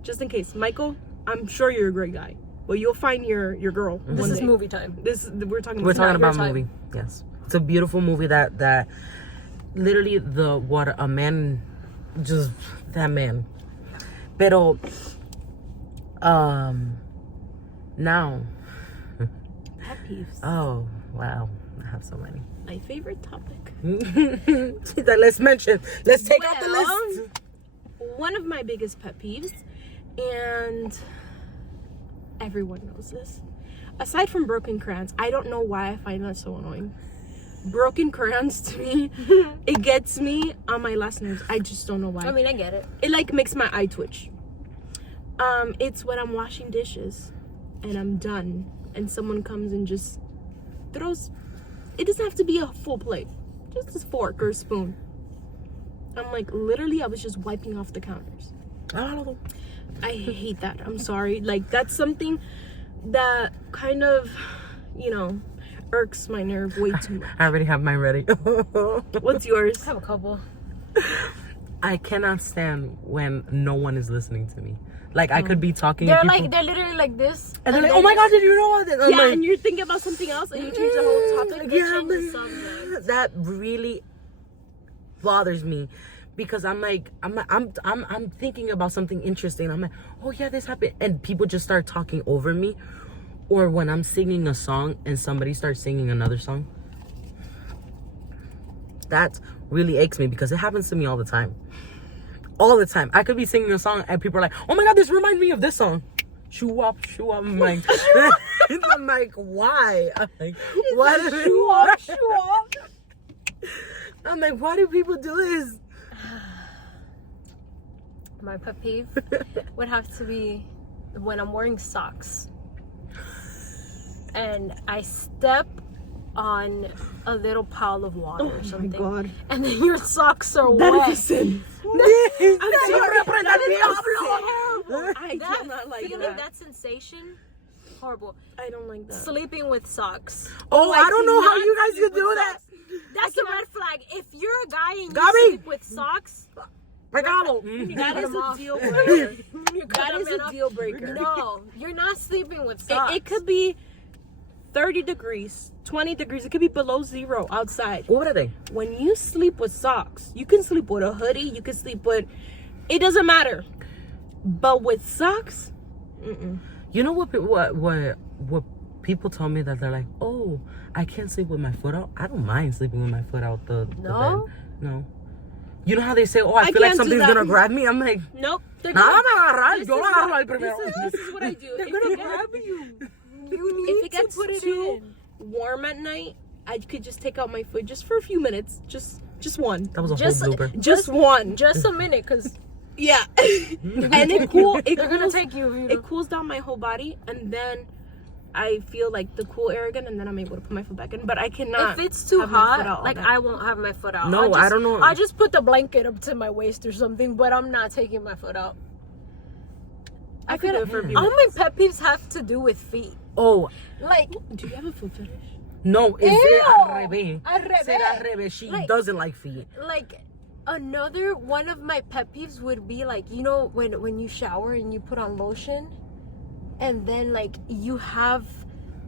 just in case, Michael. I'm sure you're a great guy. Well, you'll find your girl. This one is day. movie time. We're talking. We're talking about about your movie. time. Yes. It's a beautiful movie that literally what a man, just that man. Pero now, pet peeves. oh wow, I have so many. My favorite topic. Let's take out the Well, list. One of my biggest pet peeves, and everyone knows this. Aside from broken crayons, I don't know why I find that so annoying. Broken crayons to me, it gets me on my last nerves. I just don't know why. I mean, I get it. It like makes my eye twitch. It's when I'm washing dishes and I'm done and someone comes and just throws, it doesn't have to be a full plate, just a fork or a spoon. I'm like, literally, I was just wiping off the counters. Oh. I hate that. I'm sorry. Like, that's something that kind of, irks my nerve way too much. I already have mine ready. What's yours? I have a couple. I cannot stand when no one is listening to me. Like I could be talking. They're and like, people, they're literally like this. and they're like, "Oh my God, did you know that?" I'm Yeah, like, and you're thinking about something else, and you change the whole topic. They change the subject. that really bothers me because I'm like, I'm thinking about something interesting. I'm like, "Oh yeah, this happened," and people just start talking over me. Or when I'm singing a song and somebody starts singing another song. That really aches me because it happens to me all the time. All the time. I could be singing a song and people are like, "Oh my God, this reminds me of this song." Shoo up, shoo up. I'm like, I'm like, why? I'm like, why do Shoo up, shoo up. I'm like, why do people do this? My pet peeve would have to be when I'm wearing socks and I step on a little pile of water or something. Oh my God. And then your socks are That wet. is a sin. I That cannot like feeling, that. that sensation, horrible. I don't like that. Sleeping with socks. Oh, I don't know how cannot you guys sleep could do with that. socks. That's a red flag. If you're a guy and you Gabi. sleep with socks, Regalo. That is them a off. deal breaker. you cut That them is in a off. deal breaker. No, you're not sleeping with socks. It could be 30 degrees, 20 degrees. It could be below zero outside. What are they? When you sleep with socks, you can sleep with a hoodie. You can sleep with... It doesn't matter. But with socks... Mm-mm. You know what people tell me that they're like, "Oh, I can't sleep with my foot out." I don't mind sleeping with my foot out the No? bed. No. You know how they say, "Oh, I feel like can't do something's that. gonna grab me." I'm like, Nope. They're "Nah, gonna- me va a agarrar. This Yo is lo agarro what- al primero." This is what I do. They're If gonna it gets- grab you. You If need it gets to put it too in. warm at night, I could just take out my foot just for a few minutes. Just one. That was a Just- whole blooper. Just one. Just a minute, because Yeah. And it cool. It they're gonna cools, take you. it cools down my whole body, and then I feel like the cool air again, and then I'm able to put my foot back in. But I cannot. If it's too have my foot out hot, all like day. I won't have my foot out. No, I don't know. I just put the blanket up to my waist or something, but I'm not taking my foot out. I could do it for a few All my minutes. pet peeves have to do with feet. Oh, Like, Do you have a foot fetish? no, it's Ew. al revés. Al revés. Say al revés. She Like- doesn't like feet. like another one of my pet peeves would be like, you know, when you shower and you put on lotion, and then like you have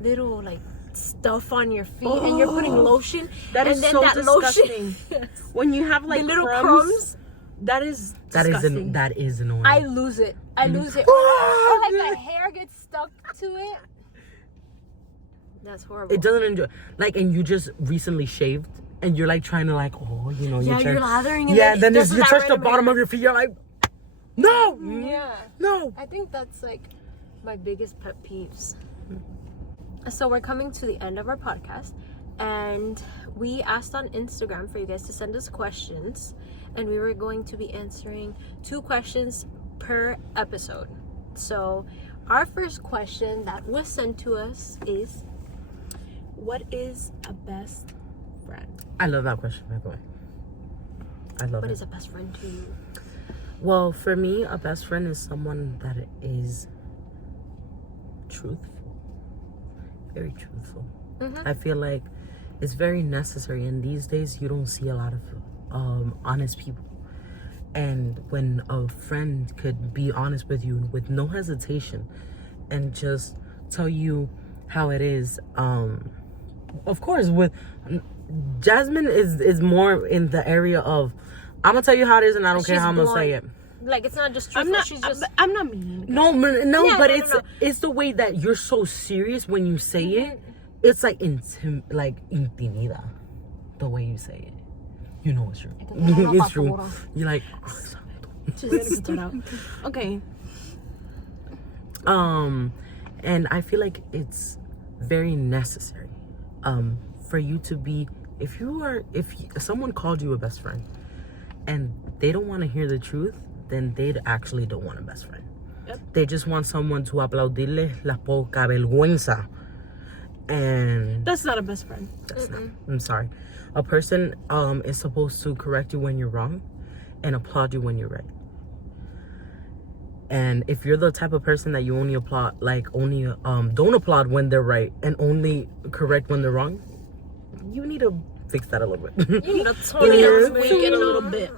little like stuff on your feet, and you're putting lotion. That and is then so that disgusting. Lotion, When you have like the little crumbs, crumbs, that is That disgusting. is that is annoying. I lose it. I lose it. Or like the hair gets stuck to it. That's horrible. It doesn't enjoy and you just recently shaved and you're like trying to Yeah, you're lathering it. yeah, then just you that touch the random bottom hair. of your feet, you're like, no, Yeah. no. I think that's like my biggest pet peeves. So we're coming to the end of our podcast, and we asked on Instagram for you guys to send us questions, and we were going to be answering 2 questions per episode. So our first question that was sent to us is, What is a best friend? I love that question, by the way. I love what it. is a best friend to you? Well, for me, a best friend is someone that is truthful. Very truthful. Mhm. I feel like it's very necessary. And these days, you don't see a lot of honest people. And when a friend could be honest with you with no hesitation and just tell you how it is, of course, with Jasmine is more in the area of, I'm gonna tell you how it is, and I don't care She's how I'm gonna say it. blunt. Like, it's not just I'm truthful. not. She's just I'm not mean. No, Yeah, but no, it's no. it's the way that you're so serious when you say it. It's like intimida, the way you say it. You know it's true. It's true. You're like, Just put that out. Okay. and I feel like it's very necessary, for you to be. If someone called you a best friend, and they don't want to hear the truth, then they actually don't want a best friend. Yep. They just want someone to aplaudirle la poca vergüenza. And That's not a best friend. that's not, I'm sorry. A person is supposed to correct you when you're wrong and applaud you when you're right. And if you're the type of person that you only applaud, don't applaud when they're right and only correct when they're wrong, you need to fix that a little bit. you need to tone You need it to down. tweak it a little bit.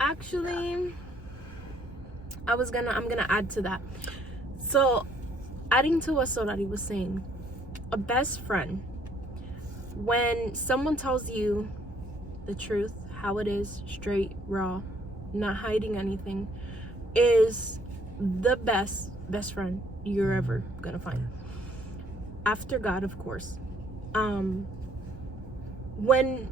Actually, I'm gonna add to that. So, adding to what Solari was saying, a best friend, when someone tells you the truth, how it is, straight, raw, not hiding anything, is the best friend you're ever gonna find. After God, of course. When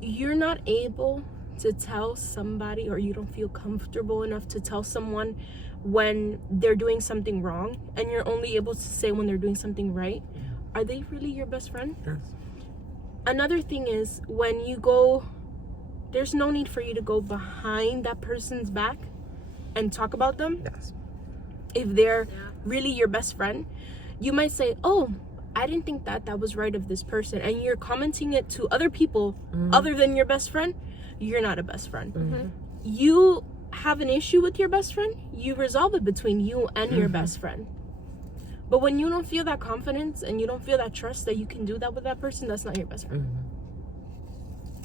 you're not able to tell somebody, or you don't feel comfortable enough to tell someone when they're doing something wrong, and you're only able to say when they're doing something right, are they really your best friend? Yes. Another thing is, when you go, there's no need for you to go behind that person's back and talk about them. Yes. If they're really your best friend, you might say, oh, I didn't think that was right of this person, and you're commenting it to other people other than your best friend. You're not a best friend. You have an issue with your best friend, you resolve it between you and your best friend. But when you don't feel that confidence and you don't feel that trust that you can do that with that person, that's not your best friend.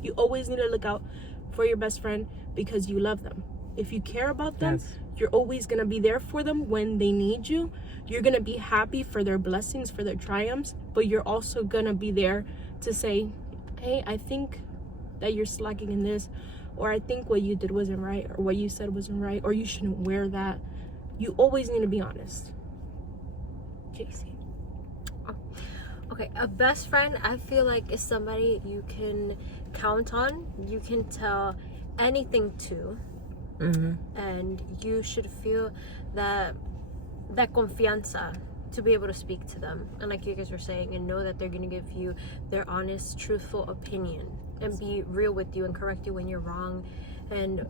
You always need to look out for your best friend because you love them. If you care about them, you're always going to be there for them when they need you. You're going to be happy for their blessings, for their triumphs, but you're also going to be there to say, hey, I think that you're slacking in this, or I think what you did wasn't right, or what you said wasn't right, or you shouldn't wear that. You always need to be honest. JC. Okay, a best friend, I feel like, is somebody you can count on, you can tell anything to, and you should feel that confianza to be able to speak to them, and like you guys were saying, and know that they're going to give you their honest, truthful opinion, and be real with you and correct you when you're wrong, and,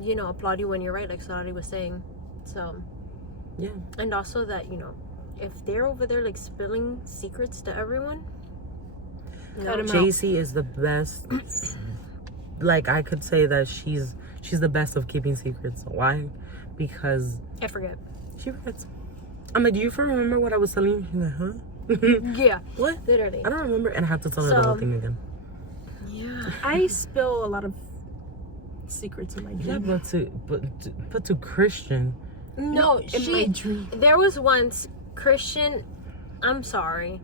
you know, applaud you when you're right, like Solari was saying. So yeah. And also that, you know, if they're over there like spilling secrets to everyone, Cut 'em out. JC is the best. Like, I could say that she's the best of keeping secrets. Why? Because I forget. she forgets. I'm like, do you remember what I was telling you? She's like, huh? Yeah, What? literally. I don't remember, and I have to tell her the whole thing again. Yeah. I spill a lot of secrets in my Yeah, dream. but to Christian. No, in my dream. There was once Christian. I'm sorry,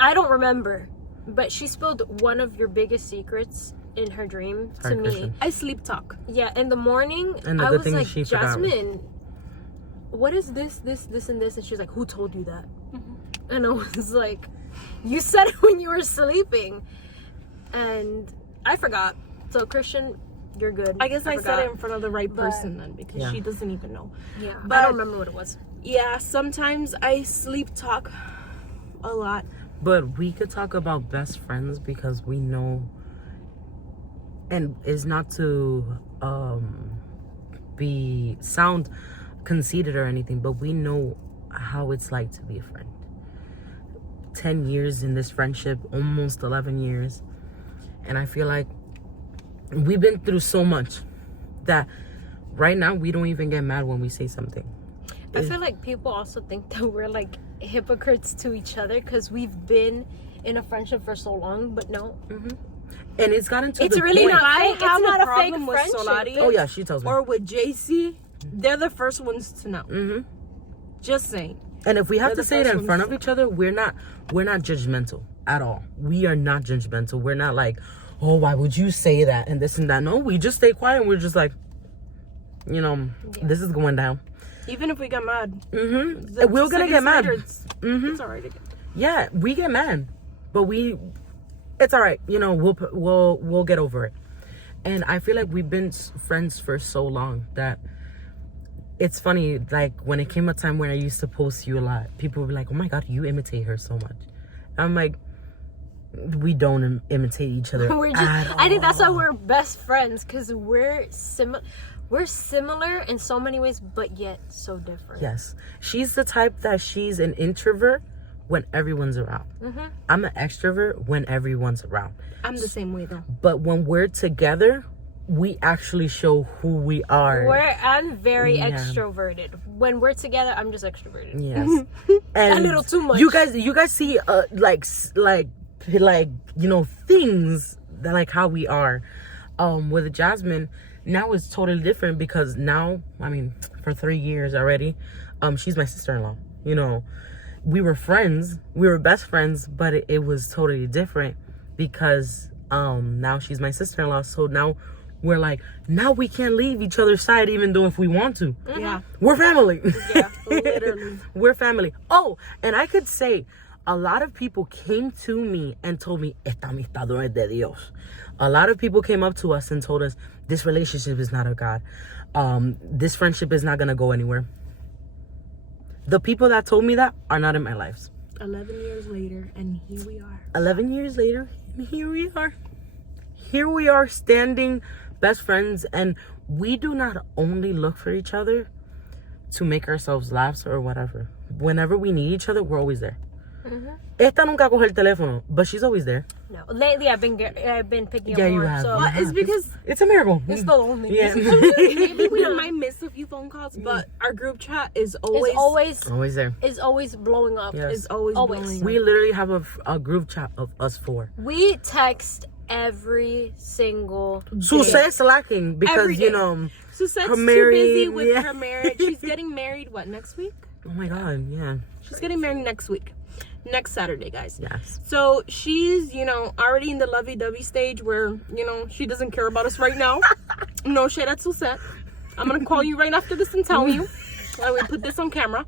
I don't remember, but she spilled one of your biggest secrets in her dream Sorry, to me. Christian. I sleep talk. Yeah, in the morning, And the I good was thing is like, she forgot. Jasmine, what is this, and this? And she's like, who told you that? And I was like, you said it when you were sleeping. And I forgot. So Christian, you're good. I guess I said forgot. it in front of the right But- person then, because Yeah. she doesn't even know. Yeah, But- I don't remember what it was. Yeah, sometimes I sleep talk a lot. But we could talk about best friends because we know, and it's not to sound conceited or anything, but we know how it's like to be a friend. 10 years in this friendship, almost 11 years, and I feel like we've been through so much that right now we don't even get mad when we say something. I feel like people also think that we're like hypocrites to each other because we've been in a friendship for so long, but no. And it's gotten to It's the really point. not I fake. It's have a not a fake problem with friendship. Solari. Oh yeah, she tells me. Or with JC, they're the first ones to know. Just saying. And if we have They're to the say it first in front ones. of each other, we're not judgmental at all. We are not judgmental. We're not like, oh, why would you say that and this and that? No, we just stay quiet and we're just like, you know, this is going down. Even if we get mad. We're gonna get mad. It's alright again. Yeah, we get mad, but it's all right. You know, we'll get over it. And I feel like we've been friends for so long that it's funny. Like when it came a time when I used to post you a lot, people would be like, "Oh my God, you imitate her so much." I'm like, we don't imitate each other. We're just, I think that's why we're best friends, because we're similar in so many ways, but yet so different. Yes, she's the type that she's an introvert when everyone's around. I'm an extrovert when everyone's around. I'm the same way though. But when we're together, we actually show who we are. I'm very extroverted. When we're together, I'm just extroverted. Yes, and A little too much. You guys see like you know things that like how we are. With Jasmine, now it's totally different because now, I mean, for 3 years already, she's my sister-in-law. You know, we were friends, we were best friends, but it was totally different because now she's my sister-in-law. So now we're like, now we can't leave each other's side even though if we want to. Yeah. We're family. Yeah, literally. We're family. Oh, and I could say a lot of people came to me and told me, esta amistad no es de Dios. A lot of people came up to us and told us, this relationship is not of God. This friendship is not going to go anywhere. The people that told me that are not in my lives. 11 years later, and here we are. 11 years later, and here we are. Here we are standing best friends, and we do not only look for each other to make ourselves laugh or whatever. Whenever we need each other, we're always there. Esta nunca coge el teléfono, but she's always there. No, lately I've been picking Yeah, up you more. have. So Well, it's because It's a miracle. it's the only. Yeah. maybe we might miss a few phone calls, but our group chat is always Always there. is always blowing up. Yes. is always Always. blowing We up. literally have a group chat of us 4. We text every single Suset's lacking because, Every day. you know, Susette's her too busy married, with yeah. her marriage. She's getting married, what, next week? oh my God, yeah. She's getting married next week. Next Saturday, guys. Yes. So she's, you know, already in the lovey-dovey stage where, you know, she doesn't care about us right now. No shade at Susette. I'm going to call you right after this and tell you. I will put this on camera.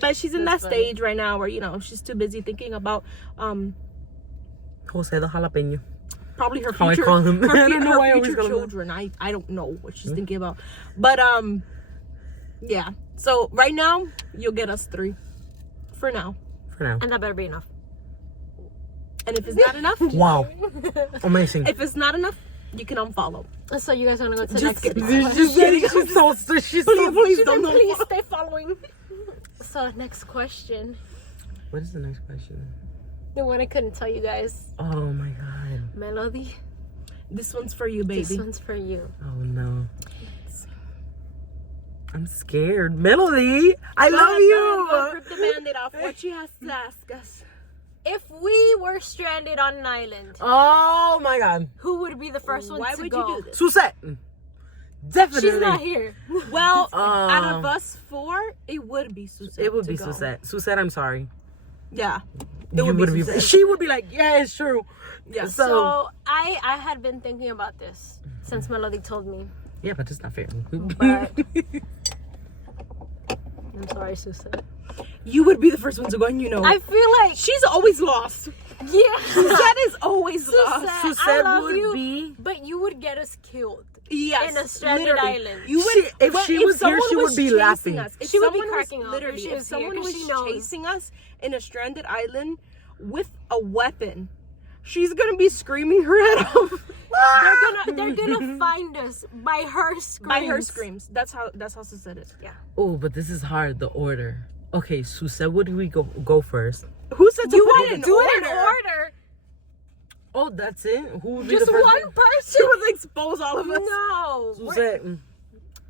But she's in that stage right now where, you know, she's too busy thinking about Jose the Jalapeno. probably her How I future, call him. her, I don't know why I her always future call him that. children. I don't know what she's thinking about. But, yeah. So right now, you'll get us 3. For now. For now. and that better be enough. And if it's not enough, Wow. Amazing. if it's not enough, you can unfollow. So you guys want to go to the Just next? kidding. She's so she's so Please don't know. Please stay following. So next question. What is the next question? The one I couldn't tell you guys. Oh my God. Melody, This one's for you, baby. this one's for you. Oh no. I'm scared. Melody, I love Go you. rip the band-aid off. What she has to ask us. If we were stranded on an island, Oh my God. who would be the first one Why to would go? you do this? Susette. Definitely. She's not here. Well, out of us 4, it would be Susette. It would be to go. Susette. Susette, I'm sorry. Yeah. You would be. Susette. She would be like, yeah, it's true. Yeah. So I had been thinking about this since Melody told me. Yeah, but it's not fair. But I'm sorry, Susan. You would be the first one to go, and you know. I feel like She's always lost. yeah. Susette is always Susette. lost. I Susette love would you, be. but you would get us killed. Yes. In a stranded literally. island. You would, If she was here, someone she would was be chasing laughing. Us, if She would be someone was- cracking up if literally, she if was here, someone 'cause was she knows. chasing us in a stranded island with a weapon, she's gonna be screaming her head off. They're gonna find us by her screams. By her screams. That's how Susette is. Yeah. Oh, but this is hard. The order. Okay, Susette, what do we go first? Who said to You put want it to in do order? it in order? Oh, that's it. Who would be Just the first one one? person? She would expose all of us. No. Susette.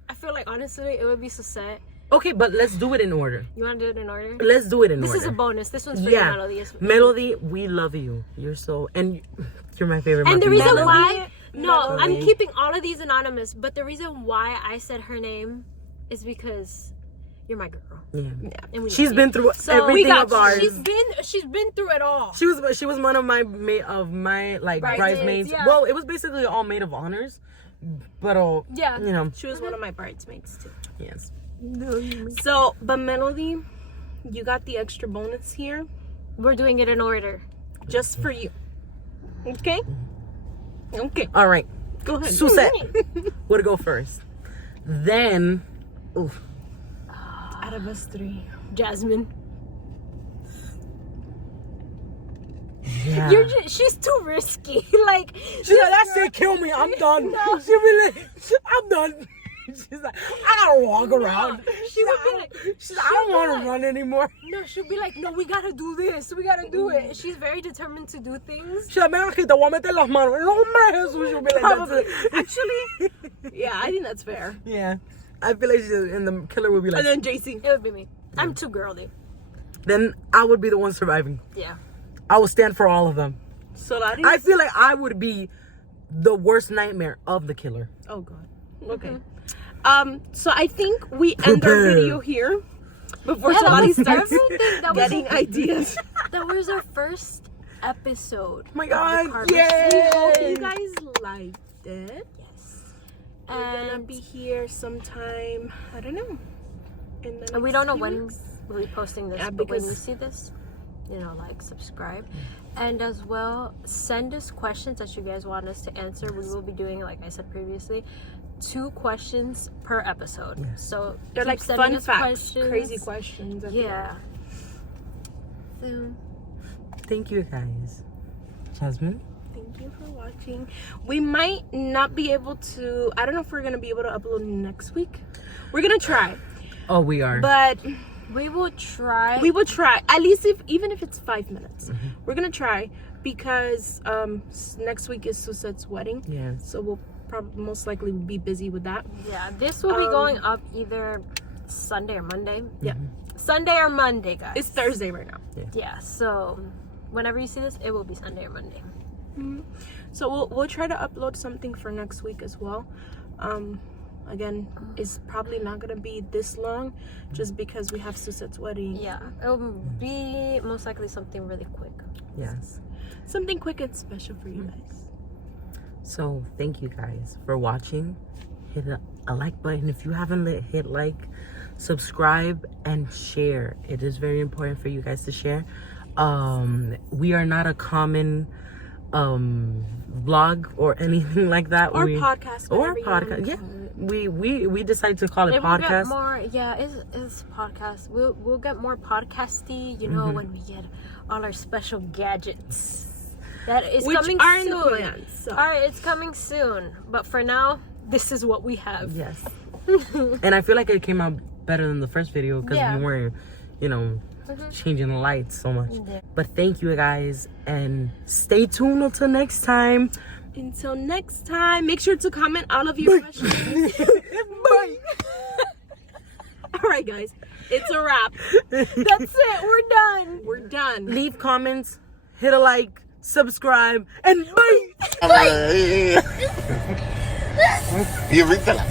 I feel like honestly it would be Susette. Okay, but let's do it in order. You want to do it in order? Let's do it in This order. is a bonus. This one's for Yeah. you, Melody. It's- Melody, we love you. You're so, and you're my favorite. And the Melody. reason Melody. why, no, I'm Melody. keeping all of these anonymous, but the reason why I said her name is because you're my girl. Yeah. And we She's love been you. through So everything we got of ours. She's been through it all. She was one of my like bridesmaids. Yeah. Well, it was basically all maid of honors, but Yeah. you know, She was one of my bridesmaids too. yes. So, but Melody, you got the extra bonus here We're doing it in order. just for you. Okay? Okay. All right, Go ahead. Susette would go first. Then, oof, Out of us 3. Jasmine. yeah. She's too risky. Like She's like, that's it, kill me. I'm done. No. She'll be like, I'm done. She's like, I gotta walk around. She would be like, She's like, I don't want to run anymore. no, she'll be like, no, we gotta do this. We gotta do it. She's very determined to do things. She's like, mira, aquí te voy a meter las manos. No, hombre, Jesús. She'll be like, that's it. Actually, yeah, I think that's fair. Yeah. I feel like she's, and the killer would be like, And then JC. It would be me. I'm too girly. then I would be the one surviving. Yeah. I will stand for all of them. Solaris? I feel like I would be the worst nightmare of the killer. Oh god. Okay. So I think we end our video here before somebody starts getting ideas. That was our first episode. Oh my god, We hope yay! you guys liked it. Yes. We're gonna be here sometime, I don't know. In the And we next don't know few when weeks. we'll be posting this, Yeah, but when you because- see this, like, subscribe. And as well, send us questions that you guys want us to answer. We will be doing, like I said previously, 2 questions per episode. Yes. So They're keep like sending fun us facts, questions. crazy questions. at the Yeah. So, Thank you guys. Jasmine? Thank you for watching. We might not be able to, I don't know if we're gonna be able to upload next week. We're gonna try, Oh, we are. but we will try. we will try, at least even if it's 5 minutes. We're gonna try because next week is Susette's wedding, Yes. so we'll probably most likely be busy with that. Yeah, this will be going up either Sunday or Monday. Yeah. Sunday or Monday, guys. It's Thursday right now. Yeah, so whenever you see this, it will be Sunday or Monday. So we'll try to upload something for next week as well. Again, it's probably not gonna be this long, just because we have Susette's wedding. Yeah, it will be most likely something really quick. Yes. Something quick and special for you guys. So thank you guys for watching. Hit a like button if you haven't hit like, subscribe and share. It is very important for you guys to share. We are not a common vlog or anything like that. Or podcast. Or whatever you want. podcast. Yeah. We decided to call it It will get podcast. more, yeah, it's podcast. We'll get more podcasty, you know, when we get all our special gadgets. That is Which coming are in soon. the plans. So. Alright, it's coming soon. But for now, this is what we have. Yes. And I feel like it came out better than the first video because Yeah. we weren't, changing the lights so much. Yeah. But thank you guys and stay tuned until next time. Until next time, make sure to comment all of your questions. Bye. All right, guys, it's a wrap. That's it. We're done. We're done. Leave comments, hit a like, subscribe, and bye. Y ahorita la